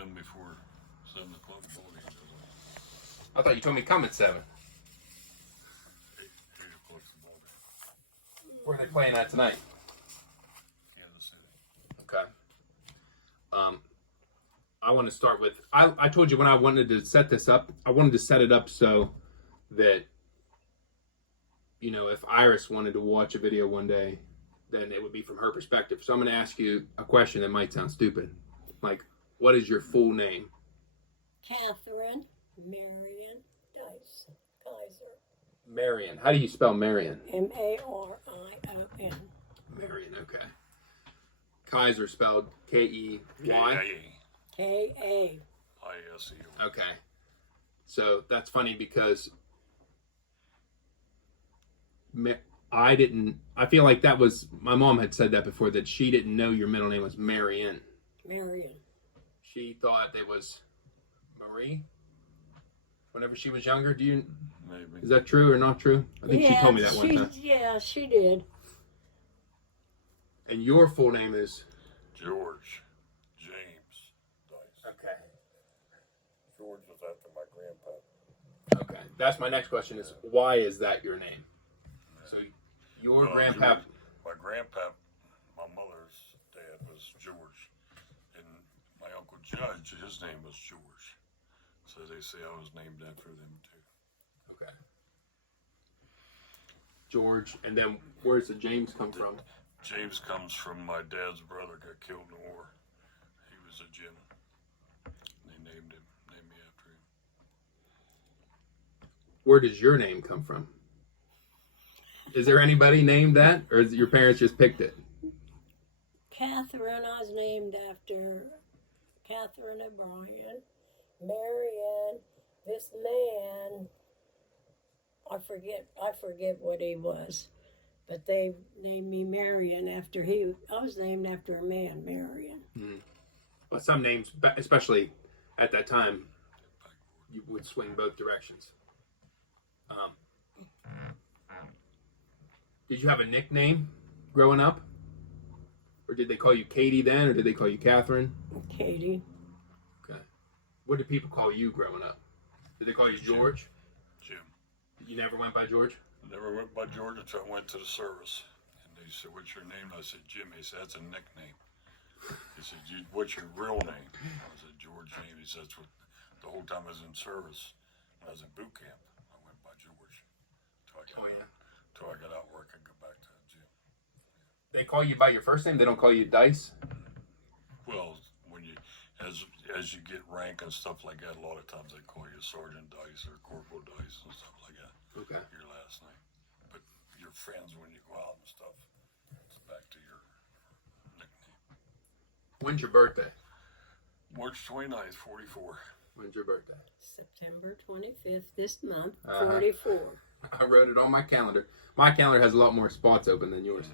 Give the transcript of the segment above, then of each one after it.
done before 7 o'clock ball game. I thought you told me come at 7. 8 o'clock's the ball game. Where are they playing at tonight? Kansas City. Okay. I want to start with, I told you when I wanted to set this up, I wanted to set it up so that, you know, if Iris wanted to watch a video one day, then it would be from her perspective. So I'm going to ask you a question that might sound stupid. Like, what is your full name? Kathrine Marion Dice, Kaiser. Marion. How do you spell Marion? Marion. Marion, okay. Kaiser spelled Key. K-A. I-S-E-O. Okay. So that's funny because I feel like that was, my mom had said that before, that she didn't know your middle name was Marion. Marion. She thought it was Marie whenever she was younger. Do you? Maybe. Is that true or not true? I think she told me that one time. Yeah, she did. And your full name is? George James Dice. Okay. George was after my grandpa. Okay. That's my next question is, why is that your name? So your grandpa... George, my grandpa, my mother's dad was George. And my Uncle Judge, his name was George. So they say I was named after them too. Okay. George, and then where's the James come from? James comes from my dad's brother got killed in the war. He was a Jim. They named me after him. Where does your name come from? Is there anybody named that, or is it your parents just picked it? Kathrine, I was named after Kathrine O'Brien. Marion, this man, I forget what he was, but they named me Marion after I was named after a man, Marion. Mm-hmm. Well, some names, especially at that time, you would swing both directions. Did you have a nickname growing up? Or did they call you Katie then, or did they call you Kathrine? Katie. Okay. What did people call you growing up? Did they call you George? Jim. You never went by George? I never went by George until I went to the service. And they said, "What's your name?" I said, "Jim." He said, "That's a nickname." He said, "What's your real name?" I said, "George James." He said, "That's what the whole time I was in service. When I was in boot camp, I went by George. Till I got out where I could go back to Jim." They call you by your first name? They don't call you Dice? Well, when you as you get rank and stuff like that, a lot of times they call you Sergeant Dice or Corporal Dice and stuff like that. Okay. Your last name. But your friends, when you go out and stuff, it's back to your nickname. When's your birthday? March 29th, 44. When's your birthday? September 25th, this month, 44. I wrote it on my calendar. My calendar has a lot more spots open than yours.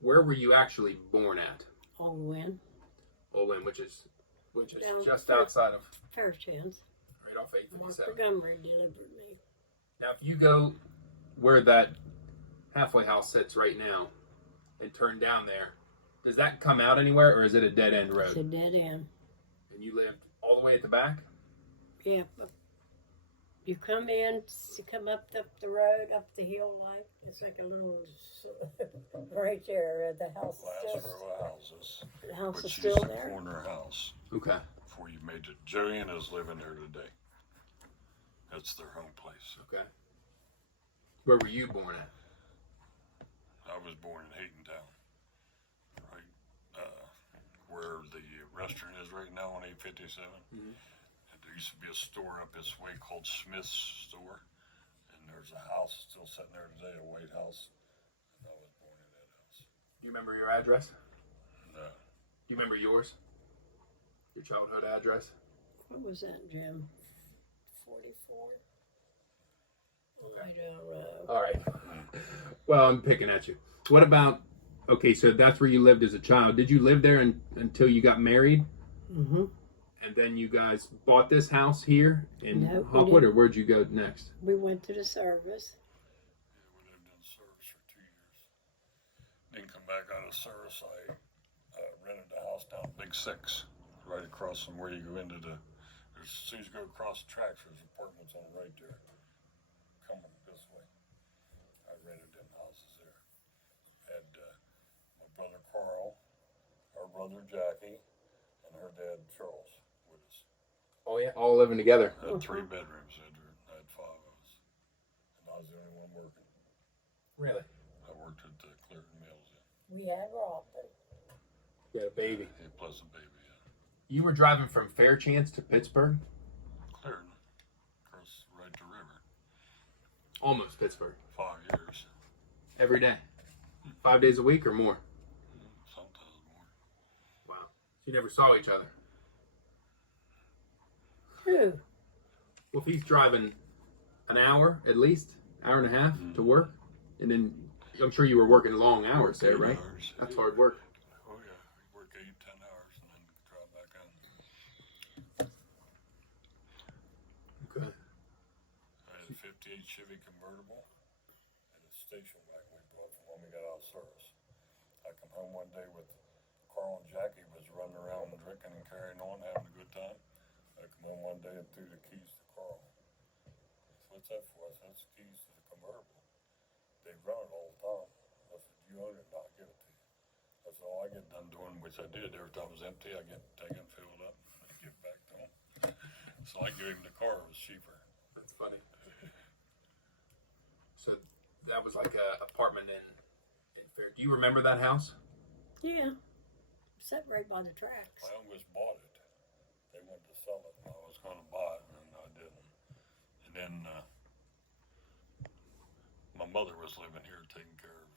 Where were you actually born at? Olwyn. Olwyn, which is Down just outside of, Fairchance. right off 857. Montgomery delivered me. Now, if you go where that halfway house sits right now and turn down there, does that come out anywhere, or is it a dead end road? It's a dead end. And you lived all the way at the back? Yeah, but you come in, you come up the road, up the hill, like it's like a little right there. The house Last is still. row of houses. The house is Which still is the there. corner house. Okay. Before you made it. Joanna's living there today. That's their home place. Okay. Where were you born at? I was born in Haydentown. Right where the restaurant is right now on 857. Mm-hmm. There used to be a store up this way called Smith's Store, and there's a house still sitting there today, a white house, and I was born in that house. Do you remember your address? No. Do you remember yours? Your childhood address? What was that, Jim? 44? Okay. I don't know. All right. Well, I'm picking at you. What about, okay, so that's where you lived as a child. Did you live there until you got married? Mm-hmm. And then you guys bought this house here in No, we Hawkwood, or didn't. where'd you go next? We went to the service. Yeah, we lived in service for 2 years. Then come back out of service, I rented a house down Big Six, right across from where you go into the. As soon as you go across the tracks, there's apartments on the right there. Coming this way. I rented them houses there. Had my brother Carl, our brother Jackie, and her dad Charles with us. Oh yeah, all living together. I had 3 bedrooms. I had 5 of us, and I was the only one working. Really? I worked at the Clearton Mills. We had Robin. You had a baby. Yeah, plus a baby. You were driving from Fairchance to Pittsburgh? Clearton, across right the river. Almost Pittsburgh. 5 years. Every day? 5 days a week or more? Sometimes more. Wow. So you never saw each other? Who? Well, if he's driving an hour at least, hour and a half to work, and then I'm sure you were working long hours there, 8 right? hours. That's hard work. Oh yeah, we work 8, 10 hours and then drive back in. Okay. I had a 58 Chevy convertible and a station wagon we bought from when we got out of service. I come home one day with Carl and Jackie was running around drinking and carrying on, having a good time. I come home one day and threw the keys to Carl. I said, "What's that for?" I said, "That's the keys to the convertible. They run it all the time." I said, "You own it, and I'll give it to you." That's all I get done doing, which I did. Every time it was empty, I get taken, filled up, and give it back to him. So I gave him the car. It was cheaper. That's funny. So that was like a apartment in Fair. Do you remember that house? Yeah. Sat right by the tracks. I almost bought it. They wanted to sell it, and I was going to buy it, and I didn't. And then my mother was living here taking care of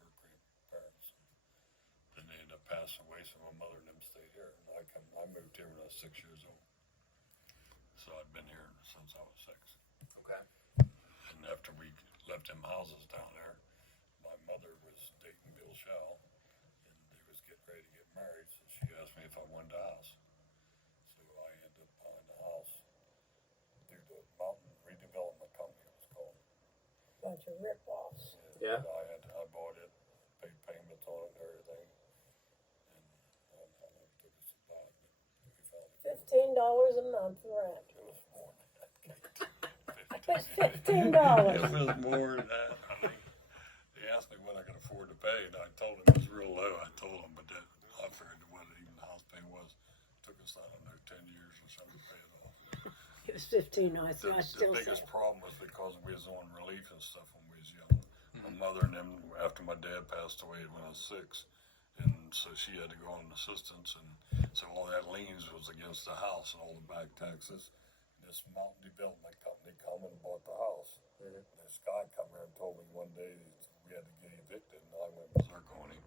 her grandparents. Then they ended up passing away, so my mother and them stayed here. And I moved here when I was 6 years old. So I'd been here since I was 6. Okay. And after we left them houses down there, my mother was dating Bill Shaw, and they was getting ready to get married, so she asked me if I wanted a house. So I ended up buying the house through the Mountain Redevelopment Company, it was called. Bunch of rip-offs. Yeah. I bought it, paid payments on it and everything, and I don't know if it took us to buy it, but we found it. $15 a month rent. It was more than that. It's $15. It was more than that, honey. They asked me what I could afford to pay, and I told them it was real low. I told them, but that I figured what even the house payment was. It took us, I don't know, 10 years or something to pay it off. It was 15. I The still say. biggest problem was because we was on relief and stuff when we was young. My mother and them, after my dad passed away when I was 6, and so she had to go on assistance, and so all that liens was against the house and all the back taxes. This Mountain Development Company come and bought the house. This guy come here and told me one day we had to get evicted, and I went berserk on him.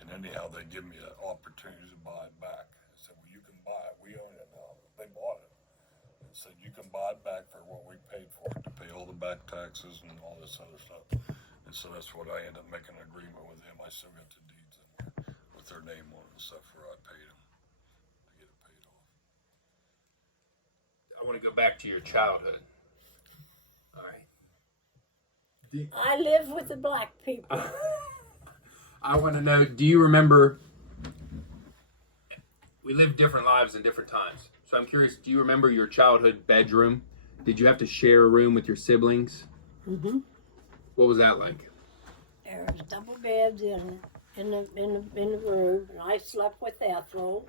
And anyhow, they give me an opportunity to buy it back. I said, "Well, you can buy it. We own it now." They bought it. And said, "You can buy it back for what we paid for it, to pay all the back taxes and all this other stuff." And so that's what I ended up making an agreement with them. I still got the deeds in there with their name on it and stuff where I paid them to get it paid off. I want to go back to your childhood. All right. I live with the black people. I want to know, do you remember, we lived different lives in different times. So I'm curious, do you remember your childhood bedroom? Did you have to share a room with your siblings? Mm-hmm. What was that like? There was double beds in the room, and I slept with Ethel.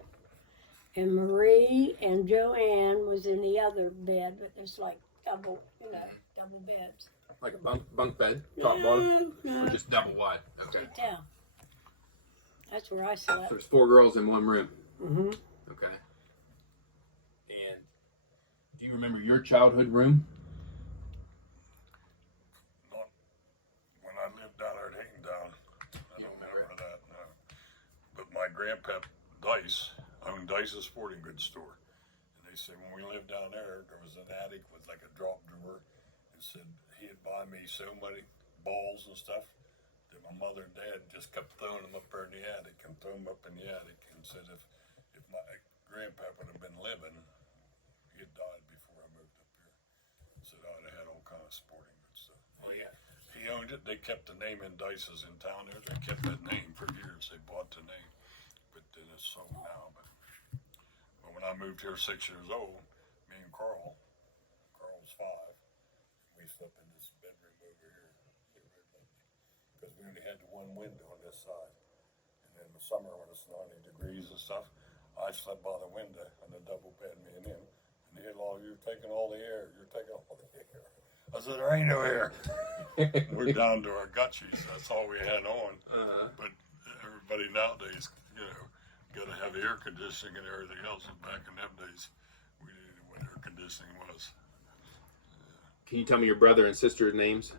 And Marie and Joanne was in the other bed, but it's like double beds. Like a bunk bed, top bottom? No. Or just double wide? Okay. Yeah. That's where I slept. So there's 4 girls in one room. Mm-hmm. Okay. And do you remember your childhood room? Not when I lived down there at Haydendown. I don't remember that, no. But my grandpa Dice owned Dice's Sporting Goods store. And they said when we lived down there was an attic with like a drop drawer, and said he'd buy me so many balls and stuff that my mother and dad just kept throwing them up there in the attic and throw them up in the attic, and said if my grandpa would have been living, he had died before I moved up here. Said I'd have had all kind of sporting goods stuff. Oh, yeah. He owned it. They kept the name in Dice's in town there. They kept that name for years. They bought the name, but then it's sold now. But I moved here 6 years old, me and Carl. Carl's 5. We slept in this bedroom over here. Because we only had the one window on this side. And in the summer when it's 90 degrees and stuff, I slept by the window in the double bed, me and him. And he had all, you're taking all the air. You're taking all the air. I said, there ain't no air. We're down to our gutchies. That's all we had on. But everybody nowadays, you know, got to have air conditioning and everything else. And back in them days, we didn't know what air conditioning was. Can you tell me your brother and sister's names?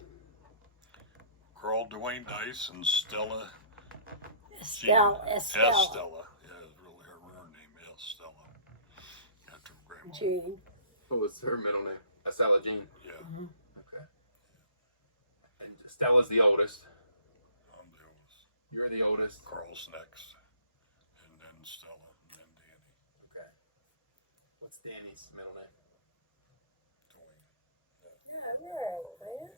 Carl Dwayne Dice and Stella. Estella. Estella. Yeah, it's really her real name, Estella. After grandma. Jean. What was her middle name? Estella Jean. Yeah. Okay. And Stella's the oldest. I'm the oldest. You're the oldest. Carl's next. And then Stella. And then Danny. Okay. What's Danny's middle name? Dwayne. Yeah, right, man.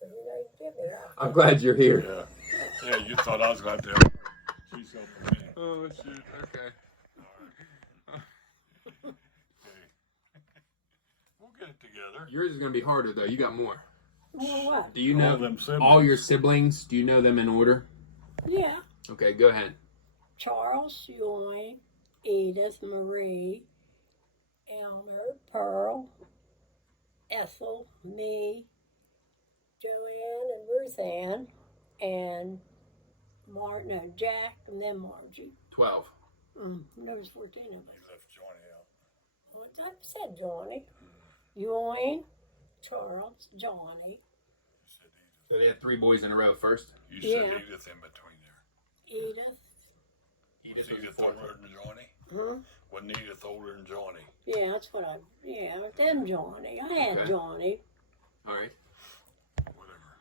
You know, Jimmy. I'm glad you're here. Yeah. Yeah, you thought I was going to have to. She's helping me. Oh, shoot. Okay. All right. Okay. We'll get it together. Yours is going to be harder, though. You got more. Well, what? Do you All know them siblings. all your siblings? Do you know them in order? Yeah. Okay, go ahead. Charles, Joy, Edith, Marie, Elmer, Pearl, Ethel, me, Joanne, and Ruth Ann, and Jack, and then Margie. 12. There was 14 of You us. left Johnny out. What I said, Johnny. Joanne, Charles, Johnny. You said Edith. So they had 3 boys in a row first. You said Yeah. Edith in between there. Edith. Was was Edith the fourth older one. than Johnny? Huh? Wasn't Edith older than Johnny? Yeah, that's what then Johnny. I had Okay. Johnny. All right. Whatever.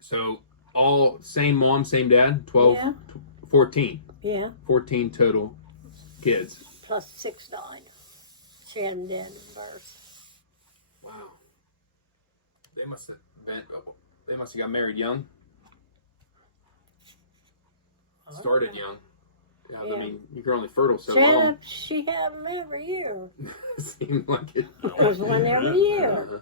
So all same mom, same dad? 12? Yeah. 14. Yeah. 14 total kids. Plus 6 died. She had them dead in birth. Wow. They must have got married young. Started young. Yeah, I Yeah. mean, you're only fertile so long. She had them every year. Seemed like it. There's one every year. Uh-huh.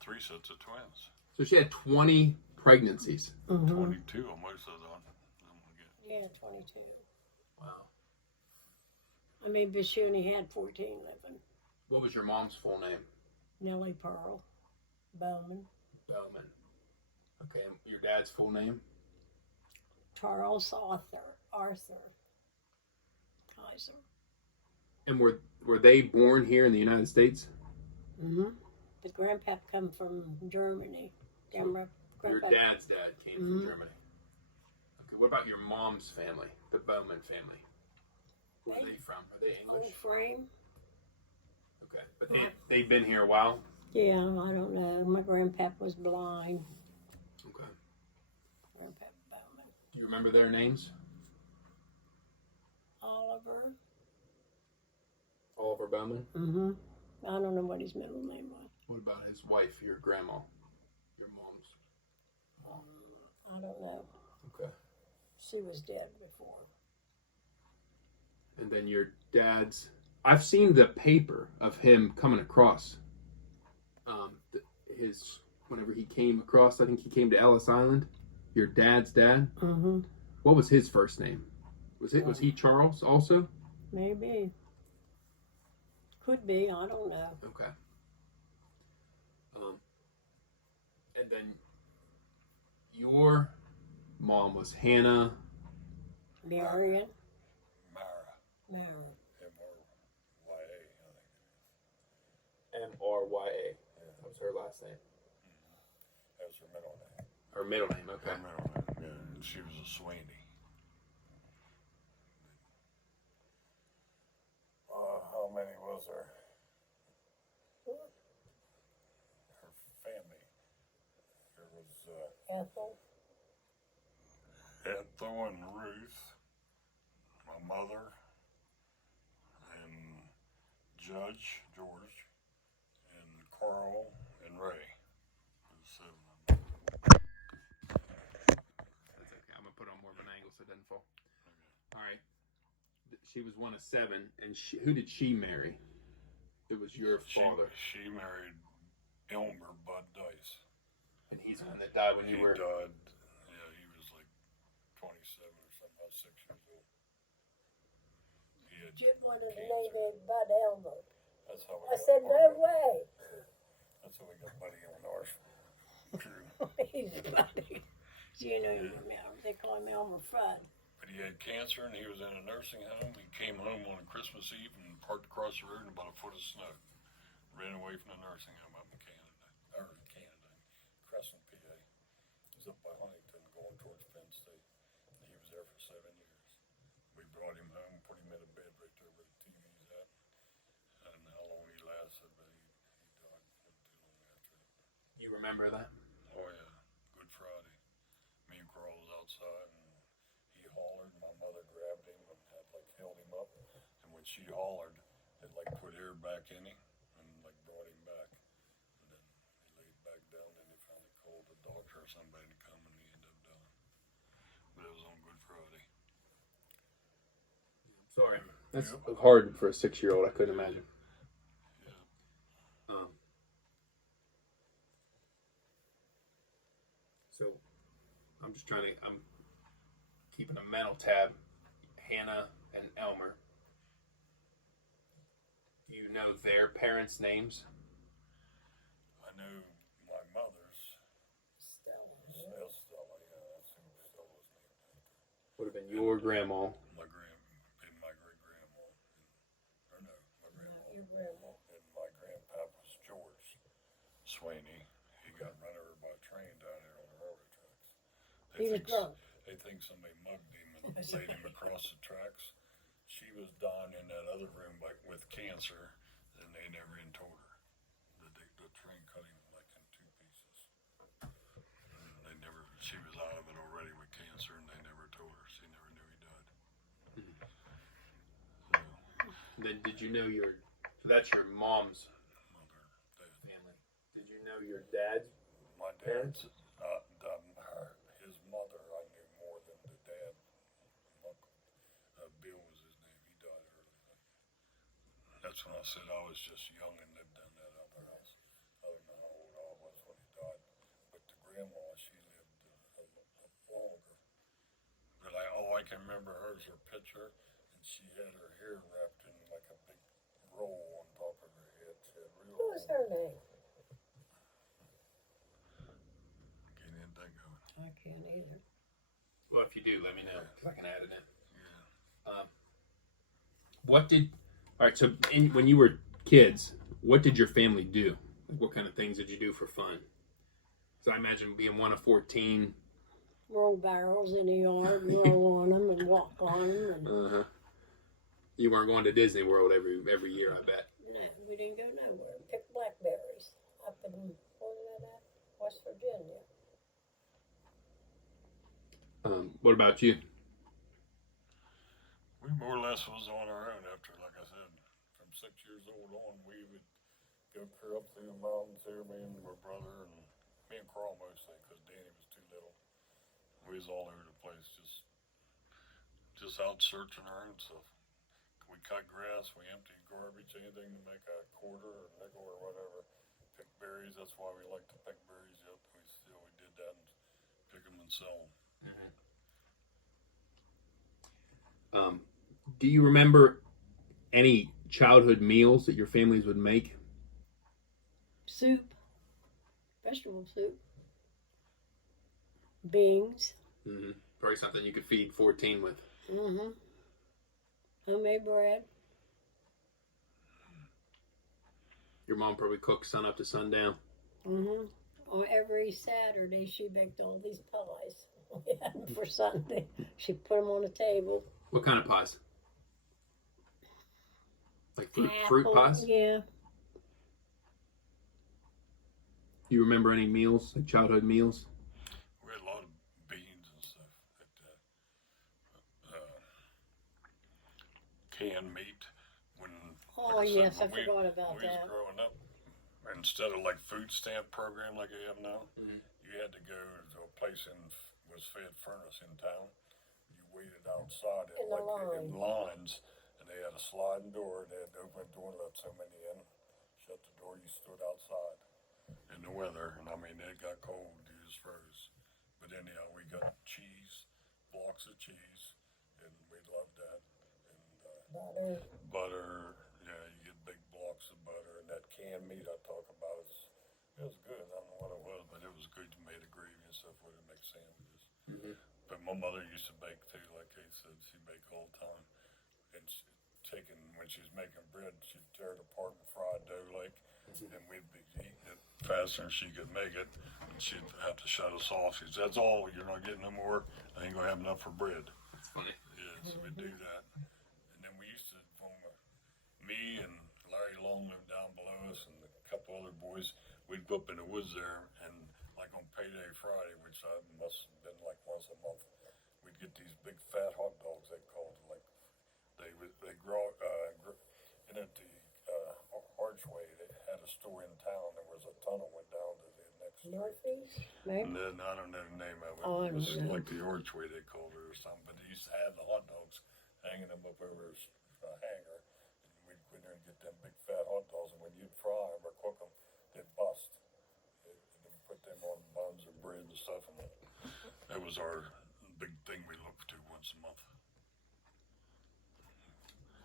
3 sets of twins. So she had 20 pregnancies. 22 almost of them. Yeah, 22. Wow. I mean, but she only had 14 living. What was your mom's full name? Nellie Pearl Bowman. Bowman. Okay, and your dad's full name? Charles Arthur Kaiser. And were they born here in the United States? Mm-hmm. The grandpa come from Germany. Your dad's dad came from Germany. Okay, what about your mom's family, the Bowman family? Where are they from? Are they Old English? frame. Okay, but they've been here a while? Yeah, I don't know. My grandpa was blind. Okay. Grandpa Bowman. Do you remember their names? Oliver. Oliver Bowman? Mm-hmm. I don't know what his middle name was. What about his wife, your grandma? Your mom's? I don't know. Okay. She was dead before. And then your dad's... I've seen the paper of him coming across. Whenever he came across, I think he came to Ellis Island. Your dad's dad. Mm-hmm. What was his first name? Was he Charles also? Maybe. Could be. I don't know. Okay. And then your mom was Hannah. Marion. Mara. Marion. M-R-Y-A, I think it is. M-R-Y-A. That was her last name. That was her middle name. Her middle name, okay. Her middle name, yeah. And she was a Sweeney. How many was there? Her family. There was Ethel. Ethel and Ruth, my mother, and Judge George, and Carl and Ray. There's 7 of them. That's okay. I'm going to put on more of an angle so it doesn't fall. All right. She was one of 7, and who did she marry? It was your father. She married Elmer Bud Dice. And he's the one that died when you were... He died, yeah, he was like 27 or something, about 6 years old. He had Jim wanted to cancer. name him Bud Elmer. That's how we I got said, our no Buddy. way. That's how we got Buddy on ours. True. He's Buddy. You know, they call him Elmer Fudd. But he had cancer and he was in a nursing home. He came home on Christmas Eve and parked across the road in about a foot of snow. Ran away from the nursing home up in Crescent, PA. He's up by Huntington going towards Penn State. And he was there for 7 years. We brought him home, put him in a bed right there where the TV's at. I don't know how long he lasted, but he died not too long after that. You remember that? Oh yeah, Good Friday. Me and Carl was outside and he hollered. My mother grabbed him and had like held him up. And when she hollered, it like put air back in him and like brought him back. And then he laid back down and he finally called the doctor or somebody to come and he ended up dying. But it was on Good Friday. Sorry. That's hard for a 6-year-old, I couldn't imagine. Yeah. So, I'm just I'm keeping a mental tab. Hannah and Elmer. Do you know their parents' names? I knew my mother's. Stella. Stella, yeah, that's who Stella's named after. Would have been your grandma. My great-grandma. Your grandma. And my grandpap was George Swaney. He got run over by a train down here on the railroad tracks. He was drunk. They think somebody mugged him and laid him across the tracks. She was dying in that other room with cancer, and they never even told her. The train cut him like in 2 pieces. And she was out of it already with cancer, and they never told her. She never knew he died. Then did you know that's your mom's Mother, dad. family. Did you know your dad's? My dad's, his mother, I knew more than the dad. Bill was his name. He died early. That's when I said I was just young and lived in that other house. I don't know how old I was when he died. But the grandma, she lived longer. But all I can remember her is her picture, and she had her hair wrapped in like a big roll on top of her head. She had real What was her name? Can't even think of it. I can't either. Well, if you do, let me know, because I can add it in. Yeah. All right, so when you were kids, what did your family do? What kind of things did you do for fun? So I imagine being one of 14. Roll barrels in the yard, roll on them and walk on them. And You weren't going to Disney World every year, I bet. no, we didn't go nowhere. Pick blackberries up in, where was that at? West Virginia. What about you? We more or less was on our own after, like I said, from 6 years old on, we would go clear up through the mountains there, me and my brother, and me and Carl mostly, because Danny was too little. We was all over the place, just out searching our own stuff. We cut grass, we emptied garbage, anything to make a quarter or nickel or whatever. Pick berries, that's why we like to pick berries up. We did that and pick them and sell them. Do you remember any childhood meals that your families would make? Soup. Vegetable soup. Beans. Probably something you could feed 14 with. Homemade bread. Your mom probably cooked sun up to sundown. On every Saturday, she baked all these pies we had them for Sunday. She put them on the table. What kind of pies? Like fruit Apple, pies? Yeah. Do you remember any meals, like childhood meals? We had a lot of beans and stuff like that. Canned meat. Oh, yes, I forgot about when we that. was growing up, instead of like food stamp program like they have now, you had to go to a place was fed furnace in town. You waited outside in lines, a sliding door, and they had to open the door and let so many in. Shut the door, you stood outside in the weather, and I mean, it got cold, you just froze. But anyhow, we got cheese, blocks of cheese, and we loved that. And butter, yeah, you get big blocks of butter, and that canned meat I talk about, it was good. I don't know what it was, but it was good. You made a gravy and stuff with it, make sandwiches. Mm-hmm. But my mother used to bake too, like Kate said, she baked all the time. And when she was making bread, she'd tear it apart and fried dough like, and we'd be eating it faster than she could make it. And she'd have to shut us off. She said, "That's all. You're not getting no more. I ain't gonna have enough for bread." That's funny. Yeah, so we'd do that. And then we used to, me and Larry Long lived down below us, and a couple other boys, we'd go up in the woods there, and like on payday Friday, which I must have been like once a month, we'd get these big fat hot dogs, they called it, like they grow in at the archway. They had a store in town. There was a tunnel went down to the next street. Northeast, And maybe? then I don't know the name of it. Oh, I It was don't know. like the archway they called it or something. But they used to have the hot dogs, hanging them up over a hanger. And we'd go in there and get them big fat hot dogs. And when you'd fry them or cook them, they'd bust. And then put them on buns or bread and stuff. And that was our big thing we looked to once a month.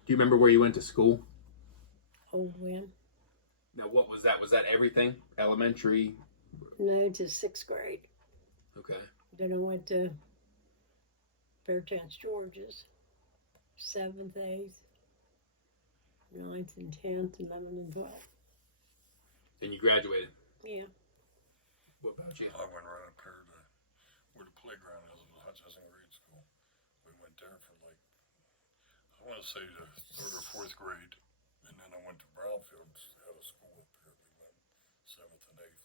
Do you remember where you went to school? Old Win. Now, what was that? Was that everything? Elementary? No, to 6th grade. Okay. Then I went to Fairchance George's, 7th, 8th, 9th, and 10th, 11th, and 12th. And you graduated. Yeah. What about you? I went right up here to where the playground is. It was Hutchinson Grade School. We went there for like, I want to say the 3rd or 4th grade. And then I went to Brownfield, out of school up here. We went 7th and 8th.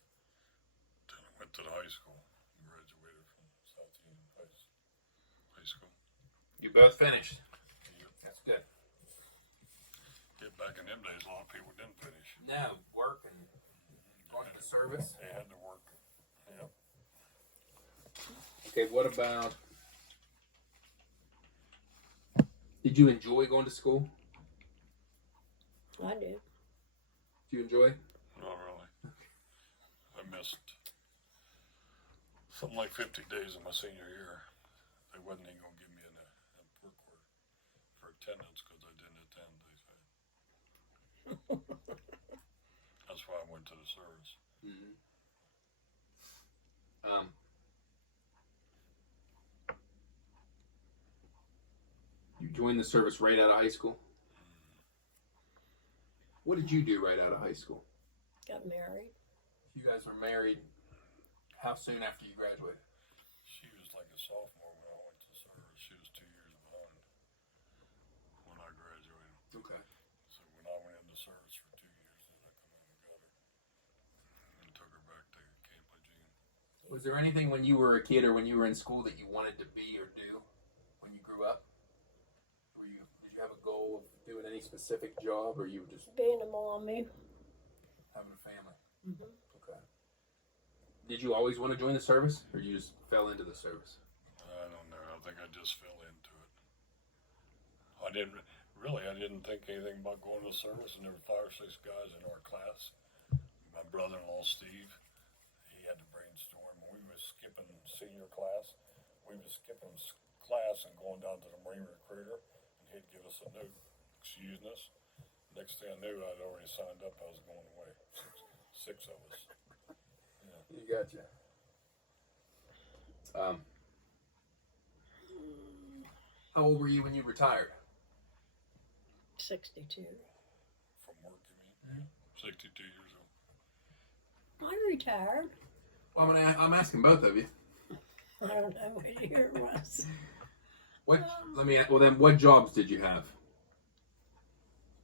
Then I went to the high school and graduated from South Union High School. You both finished. Yep. That's good. Get back in them days, a lot of people didn't finish. No, work and on the service. They had to work. Yep. Okay, what about... Did you enjoy going to school? I did. Did you enjoy? Not really. I missed something like 50 days of my senior year. They wasn't even going to give me a work order for attendance because I didn't attend, they said. That's why I went to the service. Mm-hmm. You joined the service right out of high school? What did you do right out of high school? Got married. You guys were married how soon after you graduated? She was like a sophomore when I went to service. She was 2 years behind when I graduated. Okay. So when I went into service for 2 years, then I come in and got her and took her back to Camp Lejeune. Was there anything when you were a kid or when you were in school that you wanted to be or do when you grew up? Did you have a goal of doing any specific job, or you were just Being a mommy. having a family? Mm-hmm. Okay. Did you always want to join the service, or you just fell into the service? I don't know. I think I just fell into it. I didn't think anything about going to service, and there were 5 or 6 guys in our class. My brother-in-law, Steve, he had to brainstorm. We was skipping senior class. We was skipping class and going down to the Marine recruiter, and he'd give us a note excusing us. Next thing I knew, I'd already signed up. I was going away. 6 of us. Yeah. You gotcha. How old were you when you retired? 62. From work, you mean? 62 years old. I retired. Well, I'm asking both of you. I don't know what year it was. Then what jobs did you have?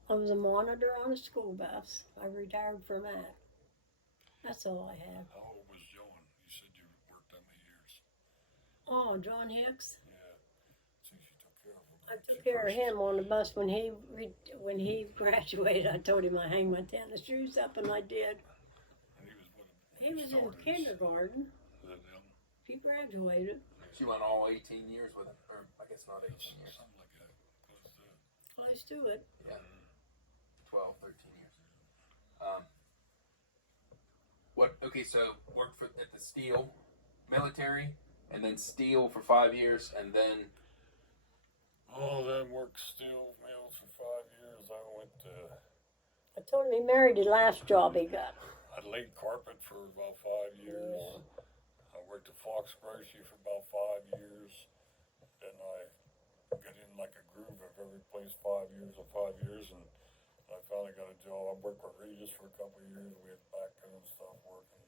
I was a monitor on a school bus. I retired from that. That's all I have. How old was John? You said you worked that many years. Oh, John Hicks. Yeah. See, she took care of him. I took care of him on the bus when he graduated. I told him I hang my tennis shoes up, and I did. And He was in kindergarten. Is that him? He graduated. She went all 18 years with him, or I guess not 18 years. Something like that. Close to that. Close to it. Yeah. 12, 13 years. Okay, so worked at the steel military, and then steel for 5 years, and then... Oh, then worked steel mills for 5 years. I went to... I told him he married the last job he got. I laid carpet for about 5 years. Yeah. I worked at Fox Grocery for about 5 years. Then I got in like a groove of every place 5 years or 5 years, and I finally got a job. I worked with Regis for a couple of years. We had backhoe and stuff working.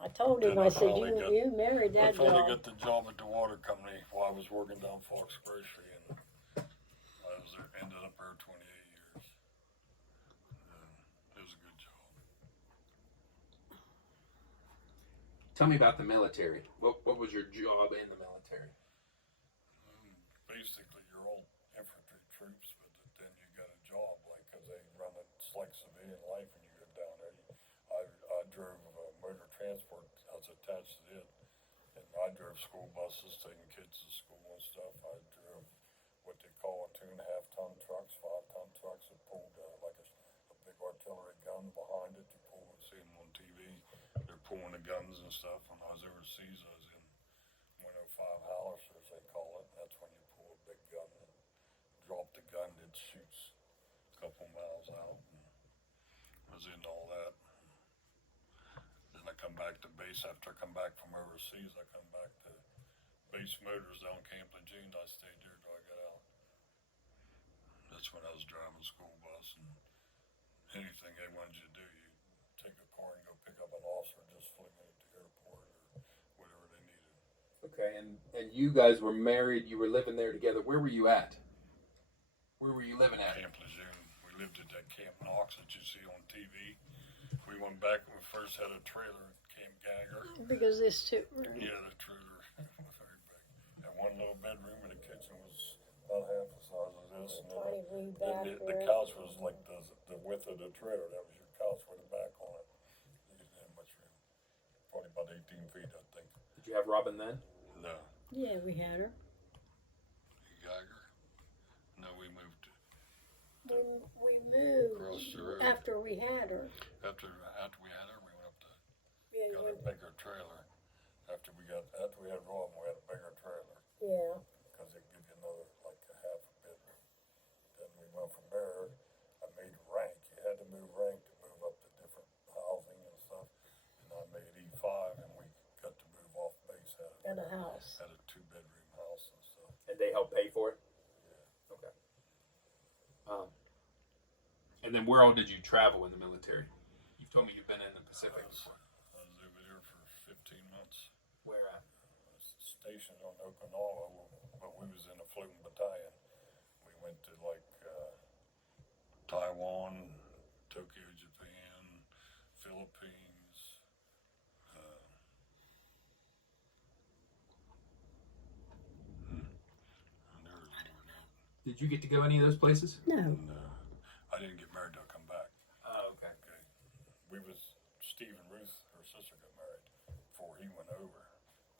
I told him, Then I said, finally you married I that finally job. got the job at the water company while I was working down Fox Grocery, and I was there, ended up there 28 years. It was a good job. Tell me about the military. What was your job in the military? Basically, you're all infantry troops, but then you got a job, like, because they run it, it's like civilian life when you go down there. I drove a motor transport, I was attached to it, and I drove school buses, taking kids to school and stuff. I drove what they call 2.5-ton trucks, 5-ton trucks that pulled like a big artillery gun behind it. You pull and see them on TV. They're pulling the guns and stuff. When I was overseas, I was in 105 Howitzers, they call it. That's when you pull a big gun and drop the gun that shoots a couple miles out. And I was into all that. Then I come back to base. After I come back from overseas, I come back to Base Motors down Camp Lejeune. I stayed there till I got out. That's when I was driving a school bus, and anything they wanted you to do, you take a car and go pick up an officer, just fling it at the airport or whatever they needed. Okay, and you guys were married. You were living there together. Where were you at? Where were you living at? Camp Lejeune. We lived at that Camp Knox that you see on TV. We went back when we first had a trailer at Camp Gagger. Because this too. Yeah, the trailer was very big. And one little bedroom, and the kitchen was about half the size of this. And Tiny wee then back the room. couch was like the width of the trailer. That was your couch with a back on it. You didn't have much room. Probably about 18 feet, I think. Did you have Robin then? No. Yeah, we had her. Geiger? No, we moved We moved across the road. after we had her. After we had her, we went up to Yeah, got a bigger trailer. After we had Rob, we had a bigger trailer yeah. because it give you another like a half a bit. Then we went from there. I made rank. You had to move rank to move up to different housing and stuff. And I made E5, and we got to move off base. And a house. Had a 2-bedroom house and stuff. And they helped pay for it? Yeah. Okay. And then where all did you travel in the military? You've told me you've been in the Pacific. I was over there for 15 months. Where at? I was stationed on Okinawa, but we was in a floating battalion. We went to like Taiwan, Tokyo, Japan, Philippines. Did you get to go any of those places? No. No, I didn't get married till I come back. Oh, okay. Okay, we was Steve and Ruth, her sister, got married before he went over,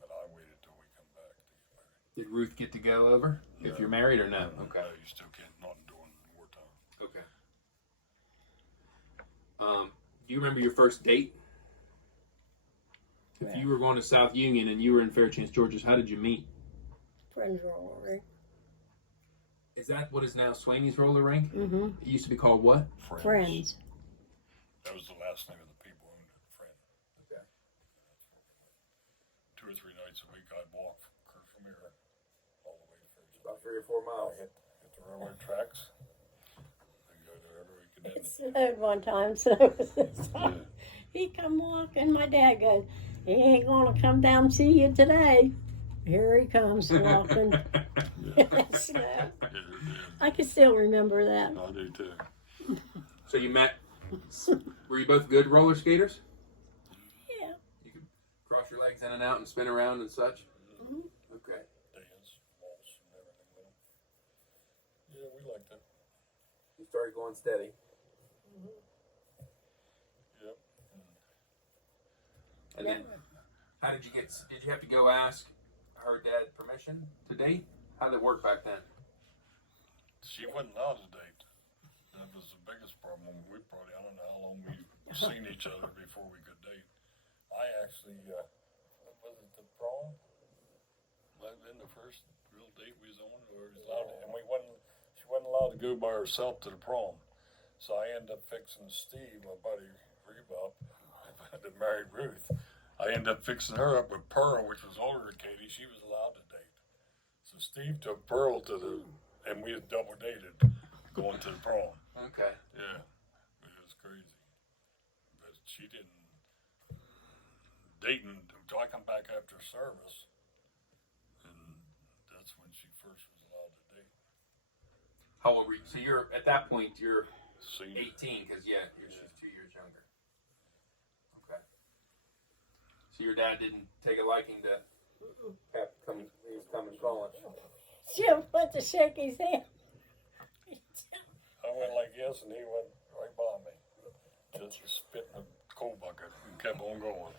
but I waited till we come back to get married. Did Ruth get to go over? If you're married or no? Okay. No, you still can't, not during wartime. Okay. Do you remember your first date? If you were going to South Union and you were in Fairchance, Georgia, how did you meet? Friends roller rink. Is that what is now Swaney's roller rink? Mm-hmm. It used to be called what? Friends. That was the last name of the people who owned it, Friend. Okay. 2 or 3 nights a week I'd walk from here all the way to Fairchance. About 3 or 4 miles. I hit the railroad tracks and go to every weekend. It snowed one time, so he come walking. My dad goes, he ain't gonna come down and see you today. Here he comes walking. It snowed. I can still remember that. I do too. So you met, were you both good roller skaters? Yeah. You could cross your legs in and out and spin around and such? Mm-hmm. Okay. Dance, waltz, and everything with them. Yeah, we liked it. You started going steady. Yep. And then, how did you have to go ask her dad permission to date? How did it work back then? she wasn't allowed to date. That was the biggest problem. We probably, I don't know how long we've seen each other before we could date. I actually, was it the prom? Might have been the first real date we was on, or was allowed to, and she wasn't allowed to go by herself to the prom. So I ended up fixing Steve, my buddy Rebop, that married Ruth. I ended up fixing her up with Pearl, which was older than Katie. She was allowed to date. So Steve took Pearl and we had double dated going to the prom. Okay. Yeah, it was crazy. But she didn't dating until I come back after service, and that's when she first was allowed to date. How old were you? So you're at that point you're Senior. 18 because she's 2 years younger. Okay. So your dad didn't take a liking to Pap coming calling. Jim went to shake his hand. I went like yes, and he went right by me, just spit in the coal bucket and kept on going.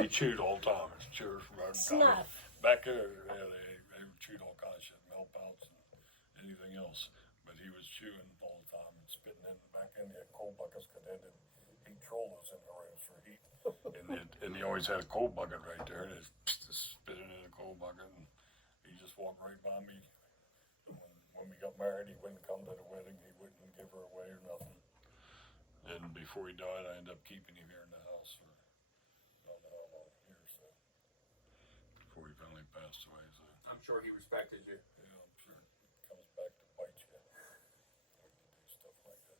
He chewed all the time. His chewers right Snuff. back there. Yeah, they chewed all kinds of shit, milk pouch and anything else. But he was chewing all the time and spitting in back in the coal buckets because they didn't heat trollers in the rooms for heat. And he always had a coal bucket right there. And just spit it in the coal bucket, and he just walked right by me. When we got married, he wouldn't come to the wedding. He wouldn't give her away or nothing. And before he died, I ended up keeping him here in the house for I don't know how long years. So before he finally passed away. So I'm sure he respected you. yeah, I'm sure it comes back to bite you when you do stuff like that.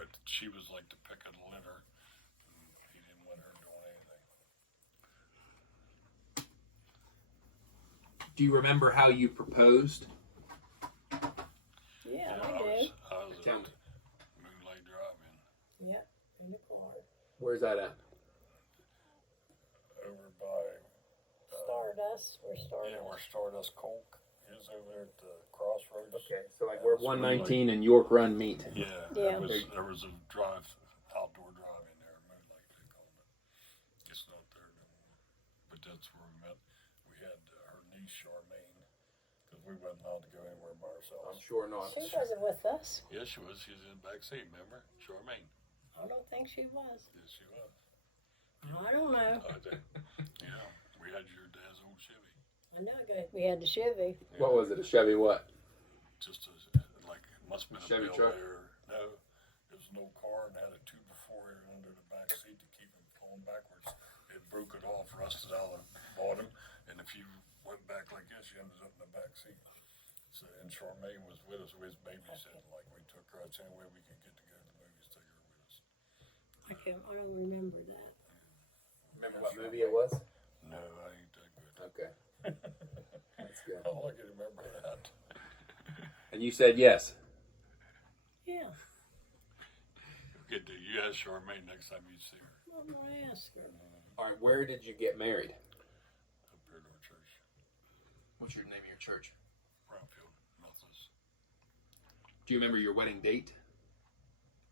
But she was like the pick of the litter, and he didn't want her doing anything. Do you remember how you proposed? Yeah, I I do. was Tell at me. Moonlight Drive-In Yep, in the car. Where's that at? over by. Stardust. We're Stardust. Yeah, where Stardust Coke is over there at the crossroads. Okay, so like where 119 and York Run meet. Yeah, Yeah. there was a outdoor drive in there, Moonlight they called it. It's not there anymore, but that's where we met. We had her niece Charmaine, because we wasn't allowed to go anywhere by ourselves. I'm sure not. She wasn't with us. Yes, she was. She was in the back seat, remember? Charmaine. I don't think she was. Yes, she was. I don't know. Yeah, we had your dad's old Chevy. I know we had the Chevy. What was it? A Chevy what? Just like it must have been Chevy a truck? Bel Air. No, it was an old car and had a 2x4 under the back seat to keep it going backwards. It broke it off, rusted out of the bottom, and if you went back like this, you ended up in the back seat. So, and Charmaine was with us. We was babysitting, like we took her. That's the only way we could get to go to the movies. Take her with us. I don't remember that. Remember what movie it was? No, I ain't that good. Okay. That's good. I don't like you remember that. And you said yes. Yeah, You ask Charmaine next time you see her I'm gonna ask her. All right, where did you get married? up here to our church, What's your name of your church? Brownfield Methodist. Do you remember your wedding date?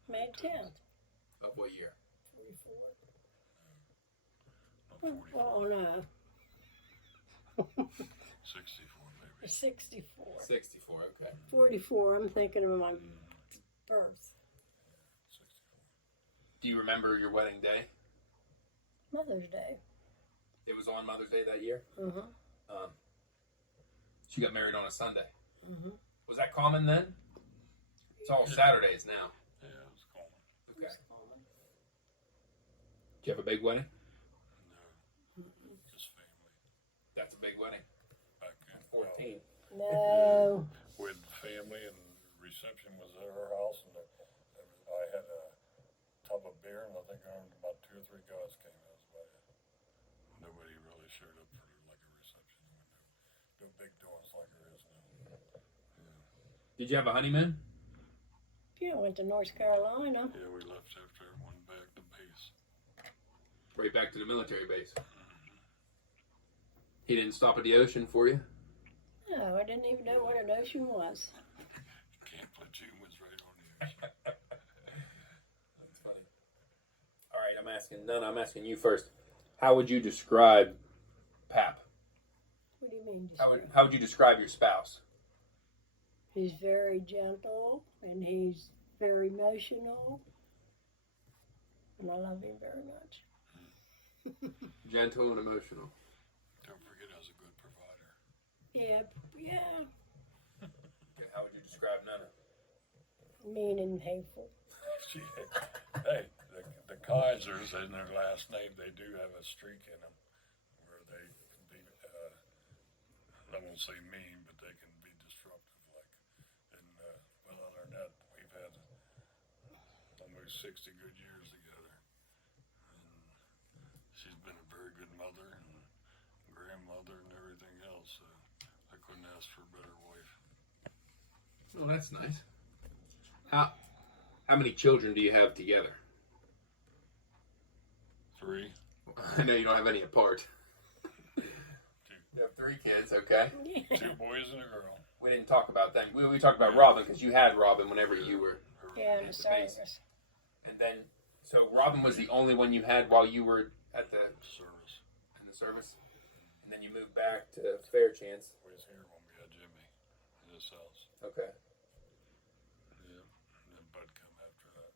May 10th. Of what year? 44. Not 44, Oh no, 64 maybe. 64. 64, okay. 44. I'm thinking of my birth. 64. Do you remember your wedding day? Mother's Day. It was on Mother's Day that year? Uh-huh. She got married on a Sunday. Mm-hmm. Was that common then? It's all Saturdays now. Yeah, it was common. Okay. Did you have a big wedding? No, just family. That's a big wedding. Back in 14. No. With family, and reception was at her house, and I had a tub of beer, and I think about 2 or 3 guys came. That was about it. Nobody really showed up for like a reception. No big doors like there is now. Did you have a honeymoon? Yeah, I went to North Carolina. Yeah, we left after one back to base. Right back to the military base. He didn't stop at the ocean for you? No, I didn't even know what an ocean was. Camp Platoon was right on the ocean. That's funny. All right, I'm asking you first. How would you describe Pap? What do you mean? How would you describe your spouse? He's very gentle and he's very emotional. And I love him very much. Gentle and emotional. Don't forget, I was a good provider. Yeah, yeah. Okay, how would you describe Nana? Mean and hateful. Hey, the Kaisers in their last name, they do have a streak in them where they can be, I won't say mean, but they can be disruptive. Well, other than that, we've had almost 60 good years together. And she's been a very good mother and grandmother and everything else. So I couldn't ask for a better wife. Oh, that's nice. How many children do you have together? 3. I know you don't have any apart. 2. You have 3 kids, okay. 2 boys and a girl. We didn't talk about them. We talked about Robin because you had Robin whenever you were Yeah, in at the the base. service. And then, so Robin was the only one you had while you were at the Service. in the service, and then you moved back to Fairchance. We was here when we had Jimmy in his house. Okay. Yeah, and then Bud come after that.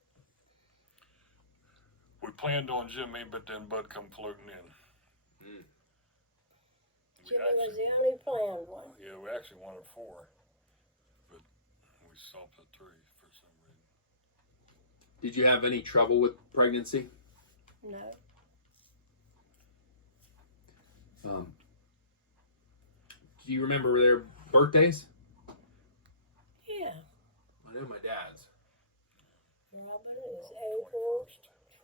We planned on Jimmy, but then Bud come floating in. Mm. Jimmy was the only planned one. Yeah, we actually wanted 4, but we stopped at 3 for some reason. Did you have any trouble with pregnancy? No. Do you remember their birthdays? Yeah. I know my dad's. Robin is April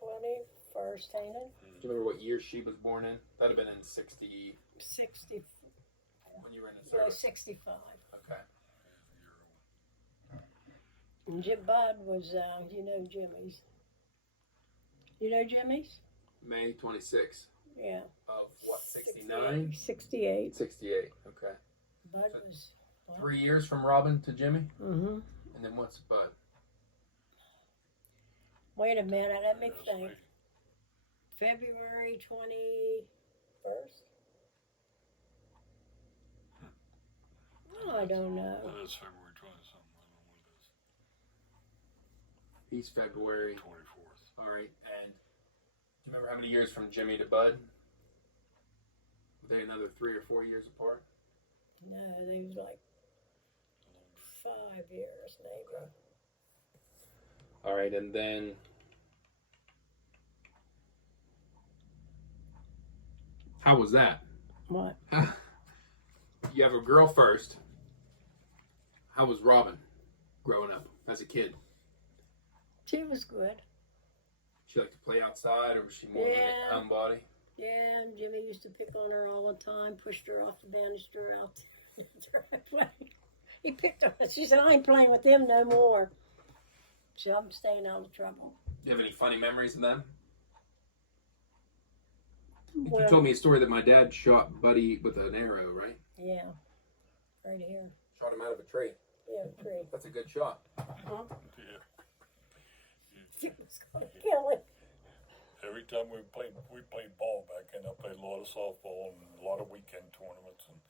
21st, ain't it? Do you remember what year she was born in? That'd have been in 60 60, when you were in the no, service. 65. Okay. And Bud was, you know Jimmy's. You know Jimmy's? May 26th Yeah. of what, 69? 68. 68, okay. Bud So- was. 3 years from Robin to Jimmy? Mm-hmm. And then what's Bud? Wait a minute, let me That's think. me. February 21st? Oh, I don't know. That is February 20-something. I don't know what it is. He's February. 24th. All right. And do you remember how many years from Jimmy to Bud? Were they another 3 or 4 years apart? No, they was like 5 years, maybe. All right. And then how was that? What? You have a girl first. How was Robin growing up as a kid? She was good. She liked to play outside, or was she more of Yeah. a homebody? Yeah, and Jimmy used to pick on her all the time, pushed her off the banister out the driveway. He picked on her. She said, I ain't playing with them no more. So I'm staying out of trouble. Do you have any funny memories of them? Well, You told me a story that my dad shot Buddy with an arrow, right? Yeah, right here. Shot him out of a tree. Yeah, tree. That's a good shot. Huh? Yeah. It was going to kill him. Every time we played ball back then. I played a lot of softball and a lot of weekend tournaments. And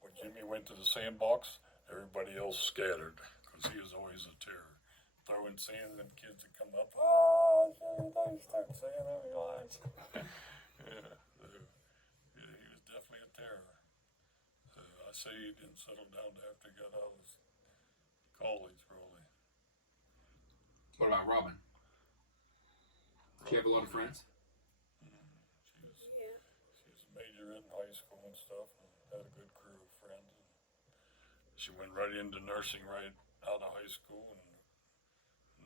when Jimmy went to the sandbox, everybody else scattered because he was always a terror. Throwing sand and kids would come up. Oh, they start saying every line. Yeah, he was definitely a terror. I say he didn't settle down after he got out of college, probably. What about Robin? Did she have a lot of friends? Yeah. She was a major in high school and stuff, and had a good crew of friends. And she went right into nursing right out of high school and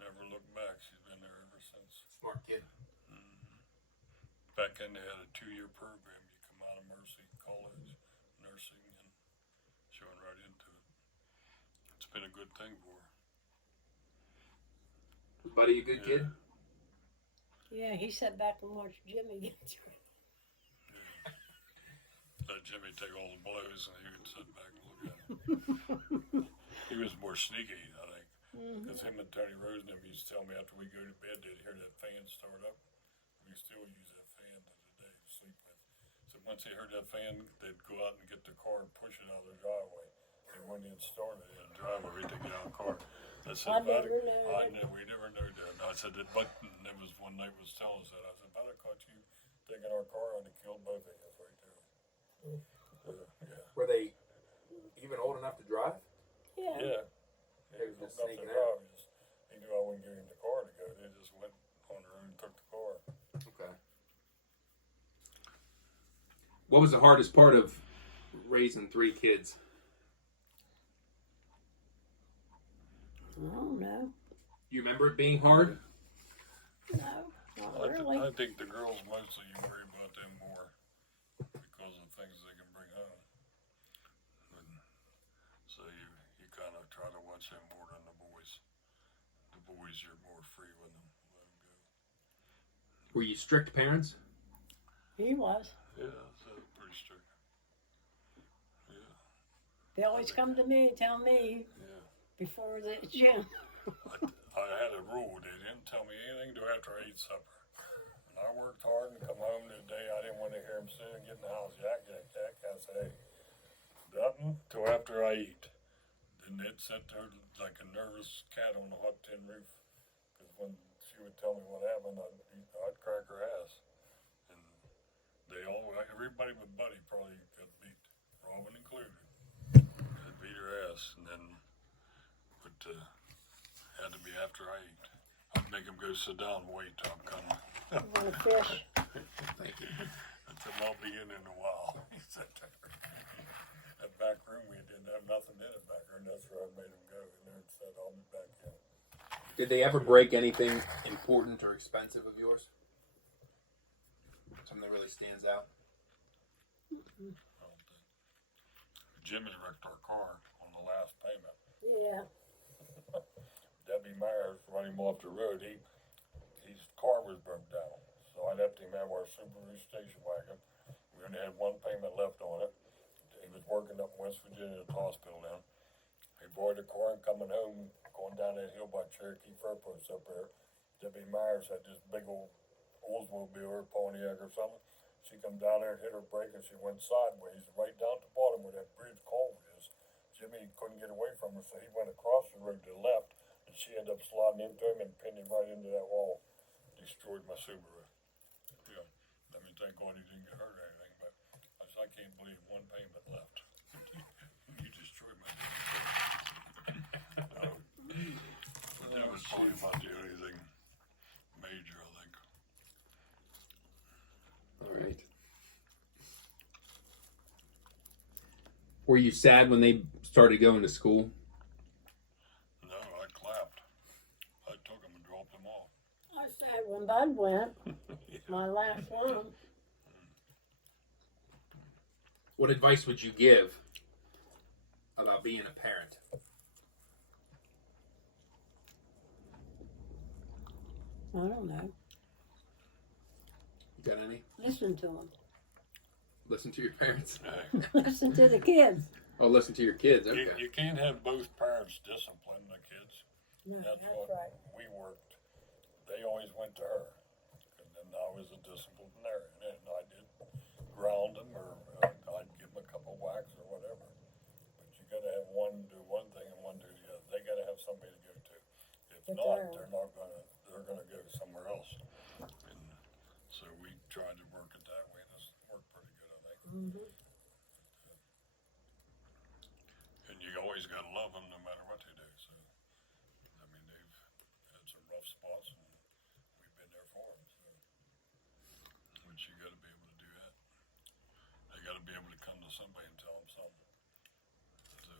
never looked back. She's been there ever since. Smart kid. Back then they had a 2-year program. You come out of Mercy College, nursing, and she went right into it. It's been a good thing for her. Was Buddy a good kid? Yeah, he sat back and watched Jimmy get through it. Let Jimmy take all the blows, and he would sit back and look at him. He was more sneaky, I think, because him and Tony Rosenham used to tell me after we go to bed, they'd hear that fan start up. We still use that fan to the day to sleep with. So once they heard that fan, they'd go out and get the car and push it out of the driveway. they went in started and drive every to get out of the car. I said, I never knew that. we never knew that. And I said, that, but there was one night was telling us that. I said, if I'd have caught you taking our car, I'd have killed both of us right there. Yeah. Were they even old enough to drive? Yeah. Yeah. They were just Nothing sneaking to drive. He knew I wouldn't give him the car to go. They just went on their own and took the car. Okay. What was the hardest part of raising 3 kids? I don't know. You remember it being hard? No, not really. I think the girls mostly you worry about them more because of things they can bring home. And so you kind of try to watch them more than the boys. The boys you're more free with them. Let them go. Were you strict parents? He was. Yeah, so pretty strict. Yeah, They always come to me and tell me yeah. before the gym. I had a rule. They didn't tell me anything till after I ate supper. And I worked hard and come home today. I didn't want to hear him sit and get in the house. Yak. I said, hey, nothing till after I eat. Then they'd sit there like a nervous cat on the hot tin roof. Because when she would tell me what happened, I'd crack her ass. And everybody but Buddy probably got beat, Robin included. They beat her ass, and then had to be after I ate. I'd make him go sit down and wait till I'm coming. You want to fish? Thank you. I said, I'll be in a while. He said, that back room, we didn't have nothing in it back room. That's where I made him go in there and said, I'll be back in. Did they ever break anything important or expensive of yours? Something that really stands out? Jimmy wrecked our car on the last payment. Yeah. Debbie Myers run him off the road. His car was broke down. So I left him have our Subaru station wagon. We only had one payment left on it. He was working up in West Virginia at the hospital now. He borrowed the car and coming home, going down that hill by Cherokee Fur Post up there. Debbie Myers had this big old Oldsmobile or Pontiac or something. She come down there and hit her brake and she went sideways right down to the bottom where that bridge culvert is. Jimmy couldn't get away from her, so he went across the road to the left, and she ended up sliding into him and pinned him right into that wall. Destroyed my Subaru. Yeah, I mean, thank God he didn't get hurt or anything, but I can't believe one payment left. You destroyed my Subaru. But that was probably about the only thing major, I think. All right. Were you sad when they started going to school? No, I clapped. I took them and dropped them off. I said when Bud went, my last one. What advice would you give about being a parent? I don't know. You got any? Listen to them. Listen to your parents? Listen to the kids. Oh, listen to your kids. Okay. You can't have both parents discipline the kids. No, That's that's what right. we worked. They always went to her. And then I was a disciplinarian. And I did ground them or I'd give them a couple whacks or whatever. But you got to have one do one thing and one do the other. They got to have somebody to go to. If But not, they're going to go somewhere else. And so we tried to work it that way. And it's worked pretty good, I think. Mm-hmm. And you always got to love them no matter what they do. So, I mean, they've had some rough spots, and we've been there for them. So, but you got to be able to do that. They got to be able to come to somebody and tell them something. So,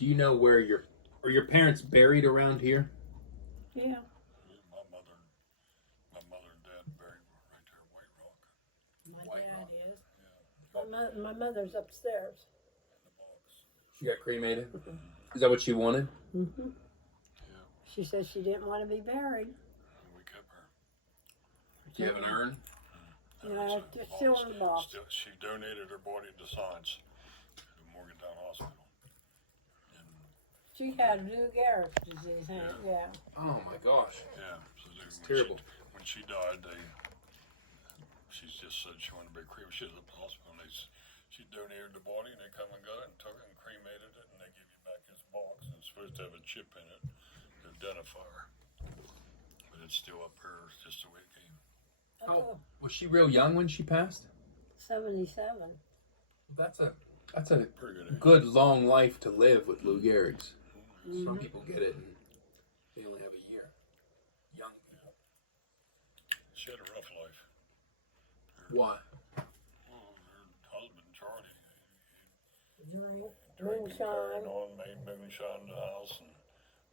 Do you know where are your parents buried around here? Yeah. my mother and dad buried right there at White Rock My White dad Rock. is. Yeah. My mother's upstairs. in the box. She got cremated? Is that what she wanted? Mm-hmm. Yeah, She said she didn't want to be buried. and we kept her. Do you have an urn? No, just still in the box. She donated her body to science to Morgantown Hospital. And She had Lou Gehrig's disease, yeah. Oh my gosh. yeah, so It's terrible. When she died, she just said she wanted to be cremated. She was at the hospital, and She donated the body, and they come and got it and took it and cremated it, and they give you back this box. And it's supposed to have a chip in it to identify her. But it's still up here, it's just the way it came. Oh, was she real young when she passed? 77. That's a Pretty good age. good long life to live with Lou Gehrig's. Some people get it and they only have a year. Young. She had a rough life. Why? Well, her husband, Charlie, Drink, drinking, carrying moonshine. on, made moonshine in the house, and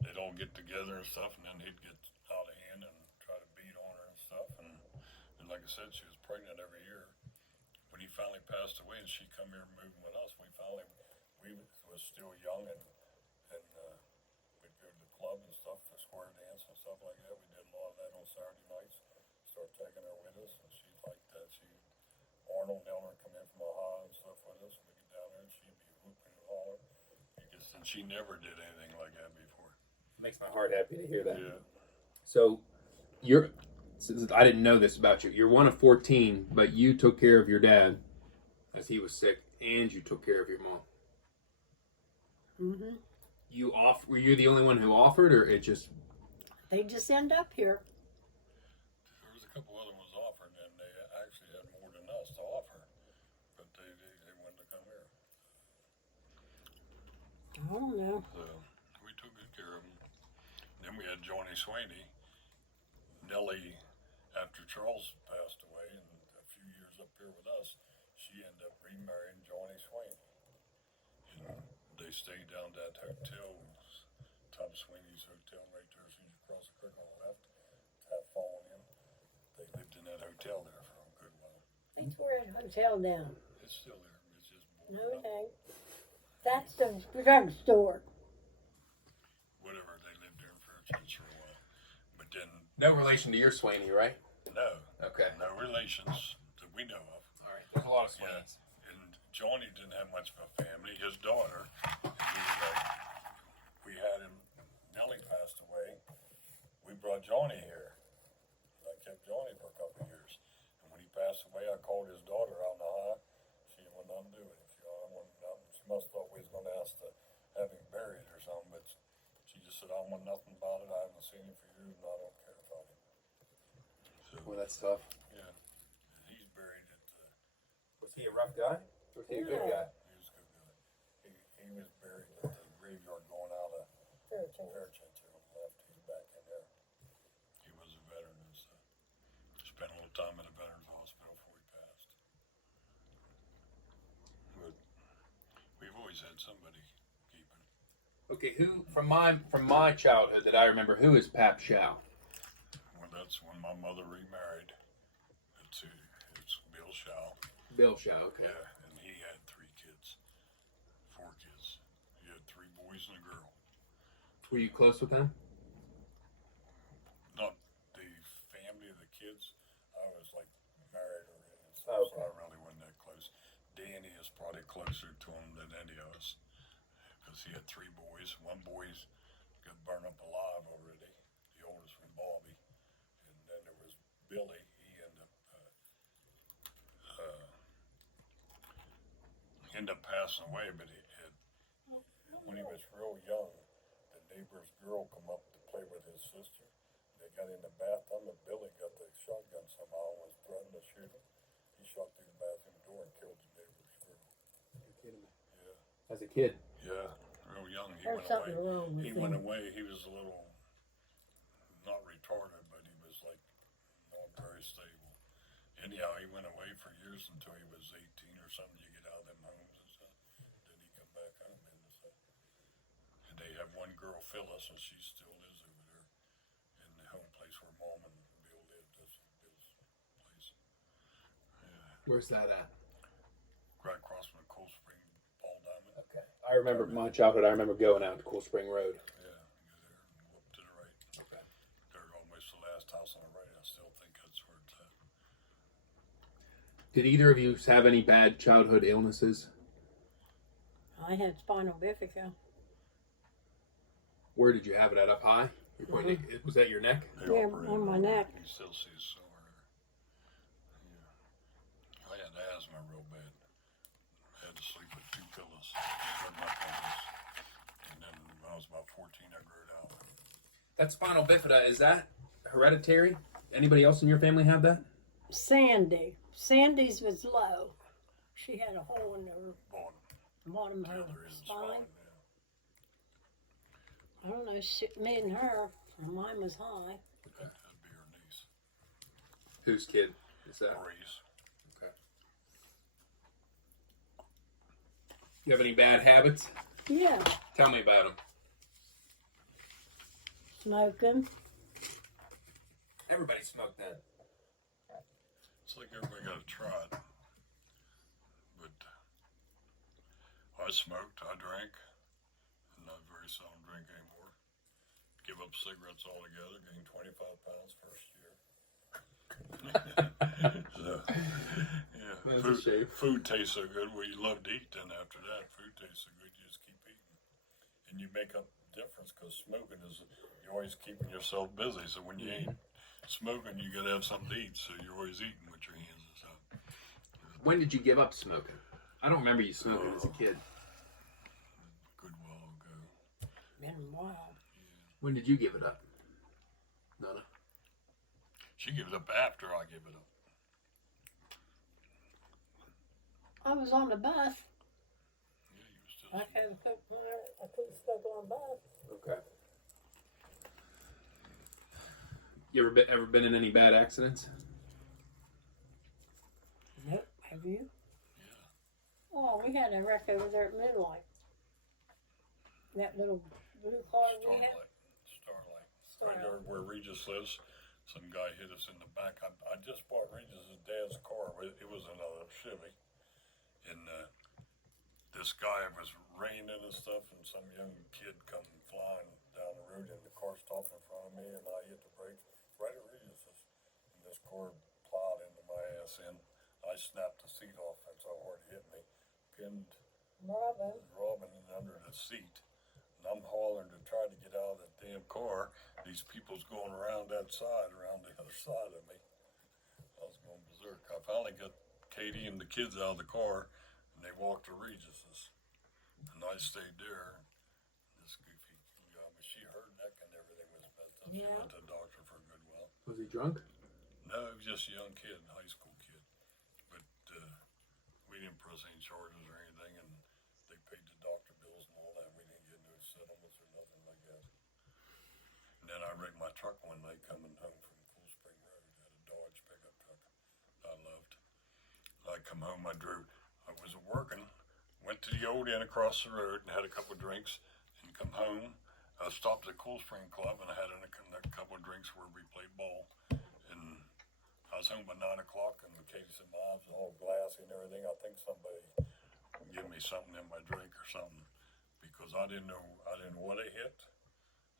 they'd all get together and stuff, and then he'd get out of hand and try to beat on her and stuff. And like I said, she was pregnant every year. When he finally passed away and she come here moving with us, we was still young, and we'd go to the club and stuff for square dance and stuff like that. We did a lot of that on Saturday nights. Start taking her with us, and she liked that. Arnold and Elmer come in from Ohio and stuff with us. We get down there and she'd be whooping and hollering. And she never did anything like that before. Makes my heart happy to hear that. Yeah. So I didn't know this about you. You're one of 14, but you took care of your dad as he was sick, and you took care of your mom. Mm-hmm. Were you the only one who offered, or it just? They just end up here. There was a couple other ones offered, and they actually had more than us to offer, but they wanted to come here. I don't know. So we took good care of them. Then we had Johnny Swaney. Nellie, after Charles passed away, and a few years up here with us, she ended up remarrying Johnny Swaney. And they stayed down at that hotel, Tom Sweeney's hotel right there, as you cross the creek on the left, half following him. They lived in that hotel there for a good while. They tore that hotel down. It's still there. It's just No, boarded it up. ain't. That's the drugstore. Whatever, they lived there in Fairchurch for a while. But then, No relation to your Swaney, right? no. Okay. No relations that we know of. All right. There's a lot of Yeah. Swaneys. And Johnny didn't have much of a family. His daughter, we had him, Nellie passed away. We brought Johnny here. I kept Johnny for a couple of years. And when he passed away, I called his daughter out in the high. She didn't want nothing to do with it. She must have thought we was going to ask to have him buried or something, but she just said, I don't want nothing about it. I haven't seen him for years, and I don't care about him. So, Well, that's tough. yeah. And he's buried at the... Was he a rough guy? Was he a good guy? He was a good guy. He was buried at the graveyard going out of Fairchurch on the left. He's back in there. He was a veteran and stuff. Spent a little time in a veterans hospital before he passed. But we've always had somebody keeping. Okay, who from my childhood that I remember, who is Pap Chow? Well, that's when my mother remarried. It's Bill Shaw. Bill Chow. Okay. Yeah, and he had 4 kids. He had 3 boys and a girl. Were you close with them? Not the family of the kids. I was like married already, and stuff, Oh, okay. so I really wasn't that close. Danny is probably closer to him than any of us, because he had 3 boys. One boy's got burned up alive already. The oldest was Bobby, and then there was Billy. He ended up passing away, but when he was real young, the neighbor's girl come up to play with his sister. They got in the bathtub, and Billy got the shotgun somehow and was threatening to shoot him. He shot through the bathroom door and killed the neighbor's girl. You're kidding me. Yeah. As a kid. Yeah, real young. He There's went something away. wrong with He him. went away. He was a little, not retarded, but he was like not very stable. Anyhow, he went away for years until he was 18 or something. You get out of them homes and stuff. Then he come back home and stuff. And they have one girl, Phyllis, and she still lives over there in the home place where Mom and Bill lived. That's Bill's place. Yeah, Where's that at? right across from the Cool Spring Ball Diamond. Okay. I remember my childhood. I remember going out to Cool Spring Road. Yeah, you go there and whoop to the right. Okay. They're almost the last house on the right. I still think that's where it's at. Did either of you have any bad childhood illnesses? I had spinal bifida. Where did you have it at? Up high? You're pointing. Was that your neck? They Yeah, operated on my it. neck. You still see a sore there. Yeah. I had asthma real bad. Phyllis. But my Phyllis. And then when I was about 14, I grew it out. That spinal bifida, is that hereditary? Anybody else in your family have that? Sandy. Sandy's was low. She had a hole in her bottom of her Other is spine. fine, yeah. I don't know, me and her, mine was high. That'd be her niece. Whose kid is that? Maurice. Okay. You have any bad habits? Yeah, Tell me about them. smoking. Everybody smoked that. It's like everybody got to try it. But I smoked, I drank, and I very seldom drink anymore. Give up cigarettes altogether, gained 25 pounds first year. So, yeah, That's a shame. food tastes so good. Well, you love to eat, then after that, food tastes so good, you just keep eating. And you make up the difference because smoking is, you're always keeping yourself busy. So when you ain't smoking, you got to have something to eat. So you're always eating with your hands and stuff. When did you give up smoking? I don't remember you smoking as a kid. A good while ago. Been a while. When did you give it up? Nonna? She gives up after I give it up. I was on the bus. Yeah, you still. I couldn't smoke on the bus. Okay. You ever been in any bad accidents? Nope. Have you? Yeah. Oh, we had a wreck over there at Midlight. That little blue car we had. Starlight. Right there where Regis lives. Some guy hit us in the back. I just bought Regis' dad's car. It was another Chevy. And this guy was raining and stuff, and some young kid come flying down the road, and the car stopped in front of me, and I hit the brakes right at Regis's. And this car plowed into my ass in. I snapped the seat off. That's how hard it hit me. Pinned Robin under the seat. And I'm hollering to try to get out of that damn car. These people's going around that side, around the other side of me. I was going berserk. I finally got Katie and the kids out of the car, and they walked to Regis's. And I stayed there. This goofy guy, she her neck and everything was messed up. Yeah. She went to the doctor for a good while. Was he drunk? No, he was just a young kid, high school kid. But we didn't press any charges or anything, and they paid the doctor bills and all that. We didn't get no settlements or nothing like that. And then I wrecked my truck one night coming home from Cool Spring Road. I had a Dodge pickup truck I loved. I come home, I was working, went to the old inn across the road and had a couple of drinks, and come home. I stopped at the Cool Spring Club and I had a couple of drinks where we played ball. And I was home by 9 o'clock, and Katie said my eyes was all glassy and everything. I think somebody gave me something in my drink or something, because I didn't know what it hit.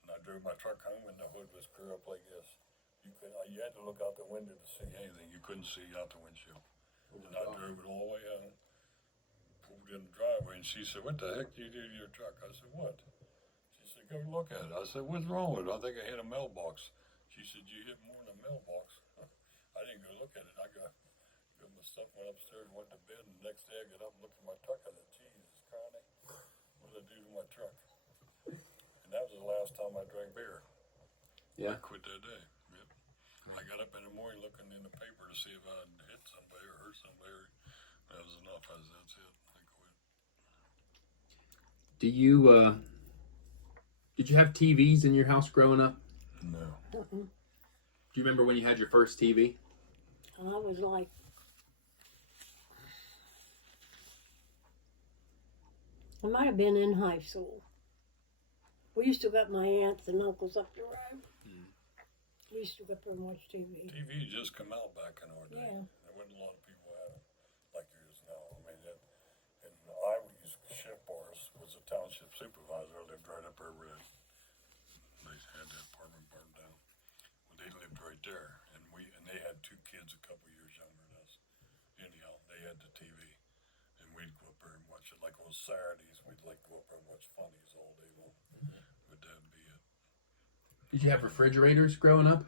And I drove my truck home, and the hood was screwed up like this. You had to look out the window to see anything. You couldn't see out the windshield. And I drove it all the way home, pulled in the driveway, and she said, "What the heck did you do to your truck?" I said, "What?" She said, "Go look at it." I said, "What's wrong with it?" "I think I hit a mailbox." She said, "You hit more than a mailbox." I didn't go look at it. I got my stuff, went upstairs, went to bed, and the next day I got up and looked at my truck. I said, "Jesus Christ, what did I do to my truck?" And that was the last time I drank beer. Yeah. I quit that day. Yep. I got up in the morning looking in the paper to see if I had hit somebody or hurt somebody. That was enough. I said, "That's it. I quit." Did you have TVs in your house growing up? No. Mm-mm. Do you remember when you had your first TV? I was like, I might have been in high school. We used to go up my aunts and uncles up the road. We used to go up there and watch TV. TV just come out back in our day. Yeah. There wasn't a lot of people had it like there is now. I mean, and I used shift bars, was a township supervisor. I lived right up there where they had that apartment burned down. Well, they lived right there, and they had two kids a couple years younger than us. Anyhow, they had the TV, and we'd go up there and watch it. Like on Saturdays, we'd like go up there and watch funnies all day long. But that'd be it. Did you have refrigerators growing up?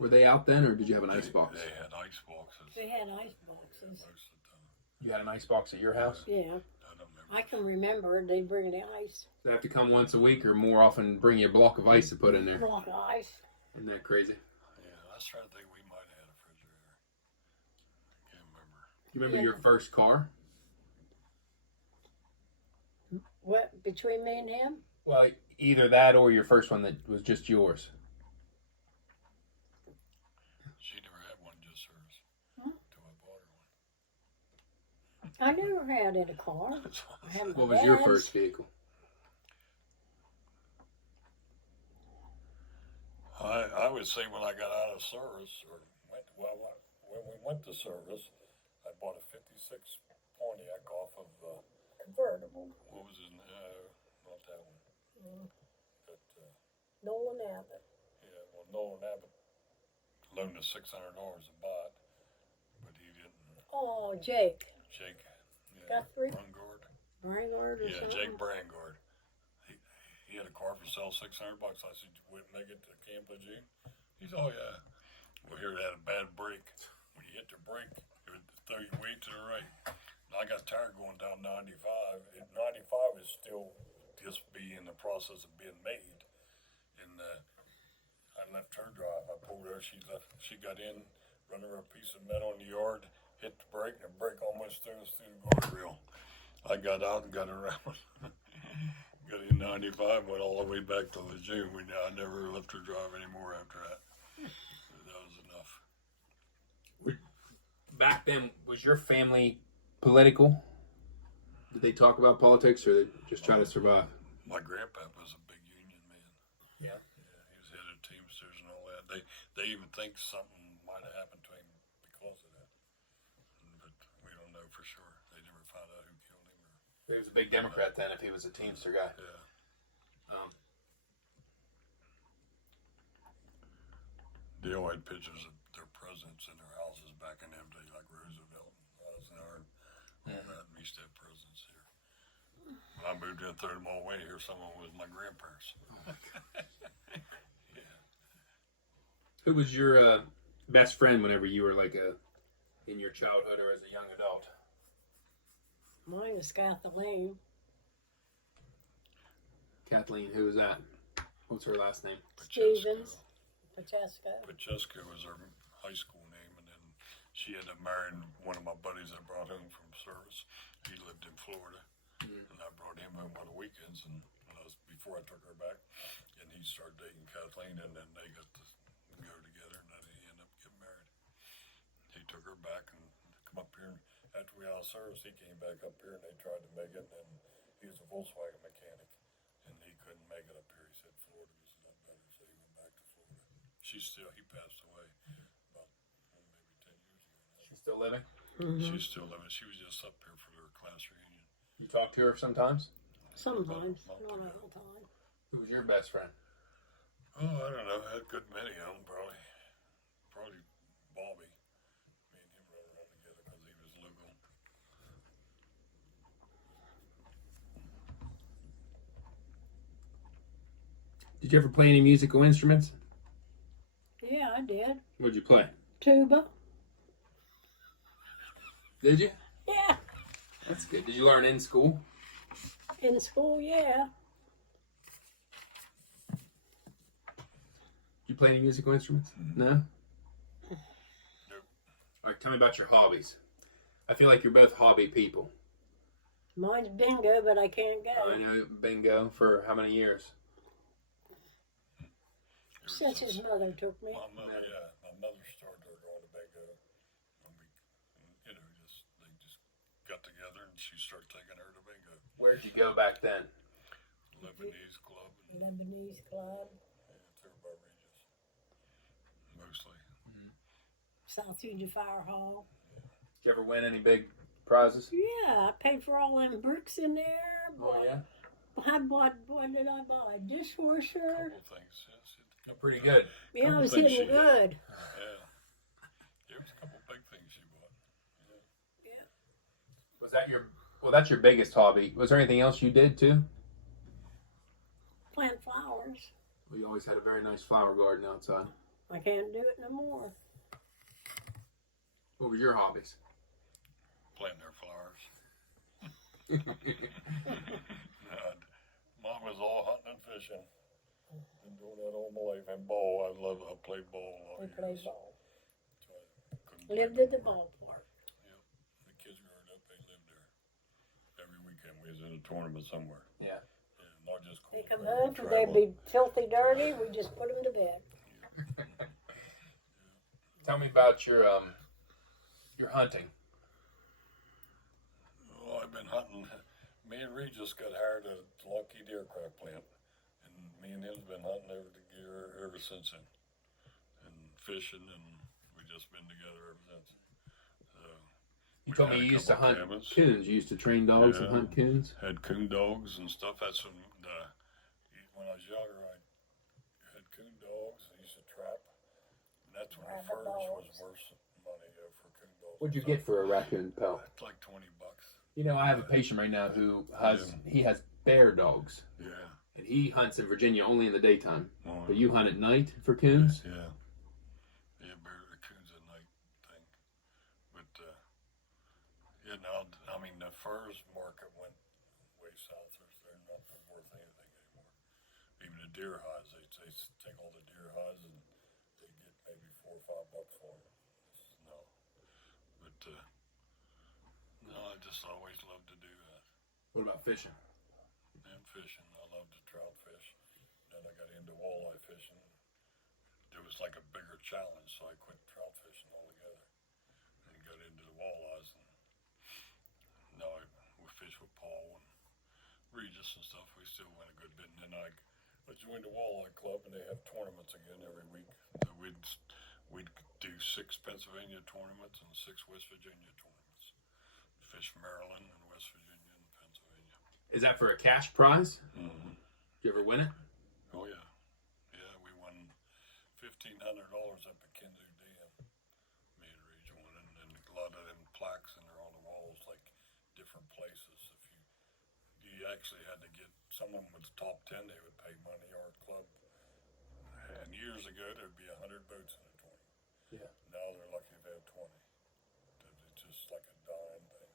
Were they out then, or did you have an icebox? They had ice boxes. They had ice boxes. Most of the time. You had an icebox at your house? Yeah. I don't know I can remember they bring the ice. They have to come once a week or more often bring you a block of ice to put in there. Block of ice. Isn't that crazy? Yeah, I was trying to think we might have had a refrigerator. I can't remember. You remember Yeah. your first car? What, between me and him? Well, either that or your first one that was just yours. She never had one just hers. Huh? Till I bought her one. I never had in a car. I had my What was your dad's. first vehicle? I would say when I got out of service, or when we went to service, I bought a '56 Pontiac off of Convertible. what was his name? Not that one. Mm. But Nolan Abbott. yeah, well, Nolan Abbott loaned us $600 to buy it, but he didn't. Oh, Jake. Jake, yeah, Kathrine? Brungard. Brangard or Yeah, something? Jake Brangard. He had a car for sale $600. I said, "You wouldn't make it to Camp Lejeune?" He said, "Oh yeah." Well, here it had a bad brake. When you hit the brake, it would throw you way to the right. And I got tired going down 95. And 95 is still just in the process of being made. And I left her drive. I pulled her. She left. She got in, run her a piece of metal in the yard, hit the brake, and the brake almost threw us through the guardrail. I got out and got around. Got in 95, went all the way back to Lejeune. I never left her drive anymore after that. That was enough. Back then, was your family political? Did they talk about politics, or they just try to survive? My grandpa was a big union man. Yeah. Yeah, he was head of Teamsters and all that. They even think something might have happened to him because of that. But we don't know for sure. They never found out who killed him. He was a big Democrat then if he was a Teamster guy. Yeah. They all had pictures of their presidents in their houses back in them days, like Roosevelt and Eisenhower and all that. We used to have presidents here. When I moved in, threw them all away. Here, some of them was my grandparents. Yeah. Who was your best friend whenever you were in your childhood or as a young adult? Mine was Kathleen. Kathleen, who was that? What's her last name? Stevens. Pacheco. Pacheco was her high school name, and then she ended up marrying one of my buddies that I brought home from service. He lived in Florida, and I brought him home on the weekends, and before I took her back, and he started dating Kathleen, and then they got to go together, and then he ended up getting married. He took her back and come up here, and after we got out of service, he came back up here, and they tried to make it, and he was a Volkswagen mechanic, and he couldn't make it up here. He said Florida was not better, so he went back to Florida. He passed away about maybe 10 years ago now. She's still living? Mm-hmm. She's still living. She was just up here for their class reunion. You talk to her sometimes? Sometimes, not all the time. Who was your best friend? Oh, I don't know. I had a good many of them, probably. Probably Bobby. Me and him run around together because he was local. Did you ever play any musical instruments? Yeah, I did. What'd you play? Tuba. Did you? Yeah. That's good. Did you learn in school? In school, yeah. Did you play any musical instruments? No? Nope. All right, tell me about your hobbies. I feel like you're both hobby people. Mine's bingo, but I can't I go. know bingo for how many years? Since his mother took me. My mother started her going to bingo. And they just got together and she started taking her to bingo. Where'd you go back then? Lebanese club. And, Lebanese club. yeah, it's over by Regis. Mostly. South Union Fire Hall. Did you ever win any big prizes? Yeah, I paid for all them bricks in there. Oh, yeah? I bought, what did I buy? Dishwasher. Couple things, yes. Pretty good. Yeah, I Couple was things hitting she good. Yeah. There was a couple big things she bought. Yeah. Was that that's your biggest hobby. Was there anything else you did too? Plant flowers. We always had a very nice flower garden outside. I can't do it no more. What were your hobbies? Planting their flowers. Mine was all hunting and fishing. Been doing that all my life. And ball, I played ball a lot We of played years. ball. So I couldn't play Lived no at the more. ballpark. Yep. The kids growing up, they lived there. Every weekend we was in a tournament somewhere. Yeah. Yeah, not just cool. They come we home, travel. they'd be filthy dirty. We just put them to bed. Tell me about your hunting. Well, I've been hunting. Me and Reed just got hired at Lockheed Aircraft Plant, and me and him's been hunting ever since then, and fishing, and we just been together ever since. You We told had me a you used to couple hunt cabins. coons. You used to train dogs and Yeah. hunt coons. Had coon dogs and stuff. That's when I was younger. I had coon dogs. I used to trap, and that's when the Rabbit furs was dogs. worth money for coon dogs. What'd you get for a raccoon pelt? It's like $20. You know, I have a patient right now who he has bear dogs, Yeah. and he hunts in Virginia only in the daytime. Oh, But you hunt at night for coons. Yeah. Yeah, bear coons at night thing. But you know, I mean, the furs market went way south. They're not worth anything anymore. Even the deer hides, they take all the deer hides and they get maybe $4 or $5 for them. No, but no, I just always loved to do that. What about fishing? And fishing, I love to trout fish. Then I got into walleye fishing. It was like a bigger challenge, so I quit trout fishing altogether and got into the walleyes. And now we fish with Paul and Regis and stuff. We still win a good bit. And then I joined the walleye club, and they have tournaments again every week. So we'd do 6 Pennsylvania tournaments and 6 West Virginia tournaments. Fish Maryland and West Virginia and Pennsylvania. Is that for a cash prize? Mm-hmm. Did you ever win it? Oh yeah, yeah. We won $1,500 at McKenzie Dam. Me and Reed won, and a lot of them plaques, and they're on the walls, like different places. If you actually had to get someone was top 10, they would pay money. Our club, and years ago there'd be 100 boats in a tournament. Yeah. Now they're lucky if they have 20. It's just like a dying thing.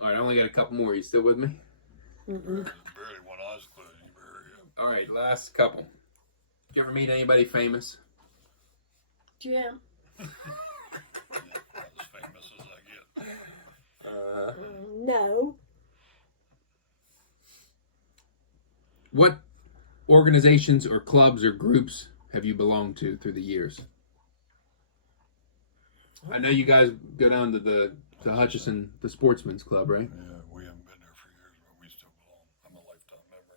All right, I only got a couple more. You still with me? Mm-mm. Barely one eye's closed. You better All right, last couple. Did you ever meet anybody famous? Jim. as famous as I get. No. What organizations or clubs or groups have you belonged to through the years? I know you guys go down to the Hutchison, the Sportsman's Club, right? Yeah, we haven't been there for years, but we still belong. I'm a lifetime member.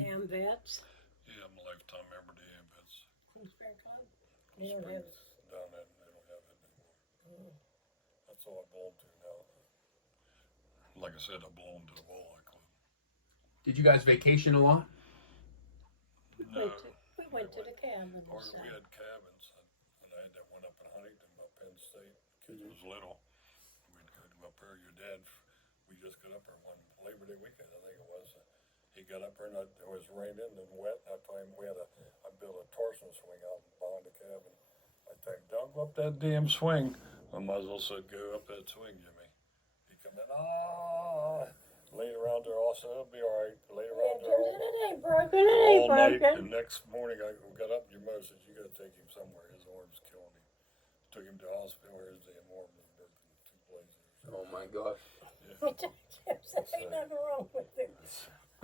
Ham vets. Yeah, I'm a lifetime member of the AMVets. They don't have. Down there, they don't have it anymore. That's all I belong to now. Like I said, I belong to the Walleye Club. Did you guys vacation a lot? No, We went to the cabin. or we had cabins. And I had that one up in Huntington by Penn State. Kids was little. We'd go up there. Your dad, we just got up there one Labor Day weekend, I think it was. He got up there and it was raining and wet. And I told him I built a torsion swing out behind the cabin. I told him, don't go up that damn swing. I might as well said, go up that swing, Jimmy. He come in, laid around there also, it'll be all right. Laid around there It ain't broken. It ain't all night. The broken. next morning, I got up. Your mother said, you got to take him somewhere. His arm's killing him. Took him to the hospital where his damn arm was broken in 2 places. Oh my gosh. We told Jim, there ain't nothing wrong with it.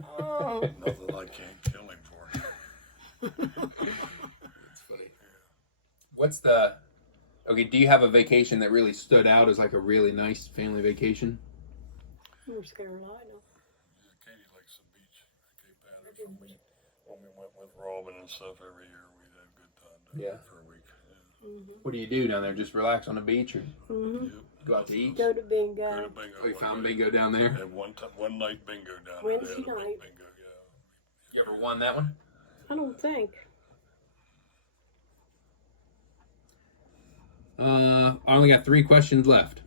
Oh. Nothing I can't kill him for. That's funny. What's okay, do you have a vacation that really stood out as like a really nice family vacation? North Carolina. Yeah, Katie likes the beach. Cape Patterson. When we went with Robin and stuff every year, we had a good time down there for a week. Yeah. What do you do down there? Just relax on the beach or Mm-hmm. Yep. go out to eat? Go to Go bingo. to bingo. Oh, you found bingo down there? Had one night bingo down Wednesday there. They had a night. big bingo, yeah. You ever won that one? I don't think. I only got 3 questions left.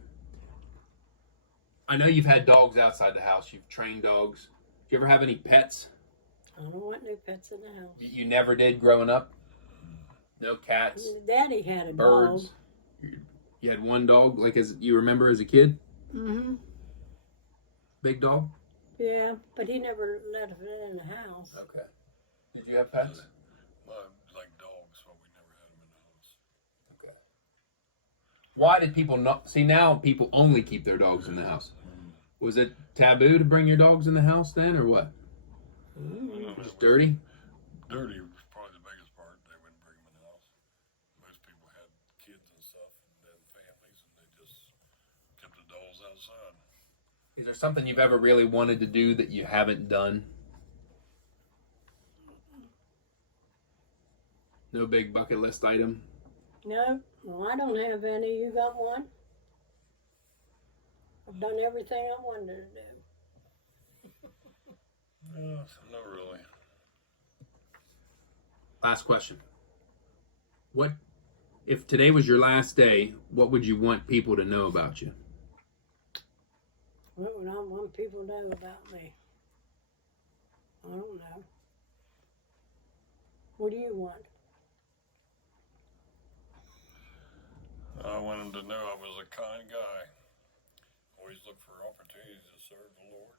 I know you've had dogs outside the house. You've trained dogs. Do you ever have any pets? I don't want no pets in the house. You never did growing up? No cats, Daddy had a birds. dog. You had one dog, like as you remember as a kid? Mm-hmm. Big dog? Yeah, but he never let it in the house. Okay. Did you have pets? Like dogs, but we never had them in the house. Okay. Why did people not see now? People only keep their dogs in the house. Was it taboo to bring your dogs in the house then, or what? Just dirty. Dirty was probably the biggest part. They wouldn't bring them in the house. Most people had kids and stuff, and then families, and they just kept the dogs outside. Is there something you've ever really wanted to do that you haven't done? No big bucket list item. No, well, I don't have any. You got one? I've done everything I wanted to do. Not really. Last question. What, if today was your last day, what would you want people to know about you? What would I want people to know about me? I don't know. What do you want? I want them to know I was a kind guy. Always look for opportunities to serve the Lord.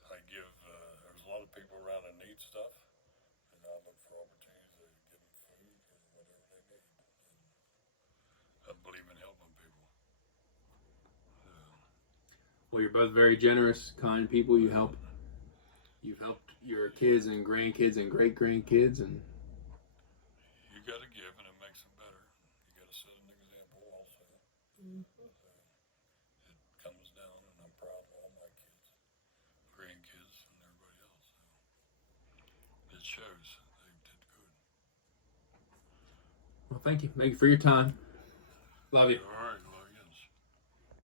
And I give, there's a lot of people around that need stuff, and I look for opportunities to give them food or whatever they need. And I believe in helping people. Well, you're both very generous, kind people. You've helped your kids and grandkids and great grandkids, and You got to give, and it makes them better. You got to set an example also. Mm-hmm. It comes down, and I'm proud of all my kids, grandkids, and everybody else. So it shows they did good. well, thank you for your time. Love you. All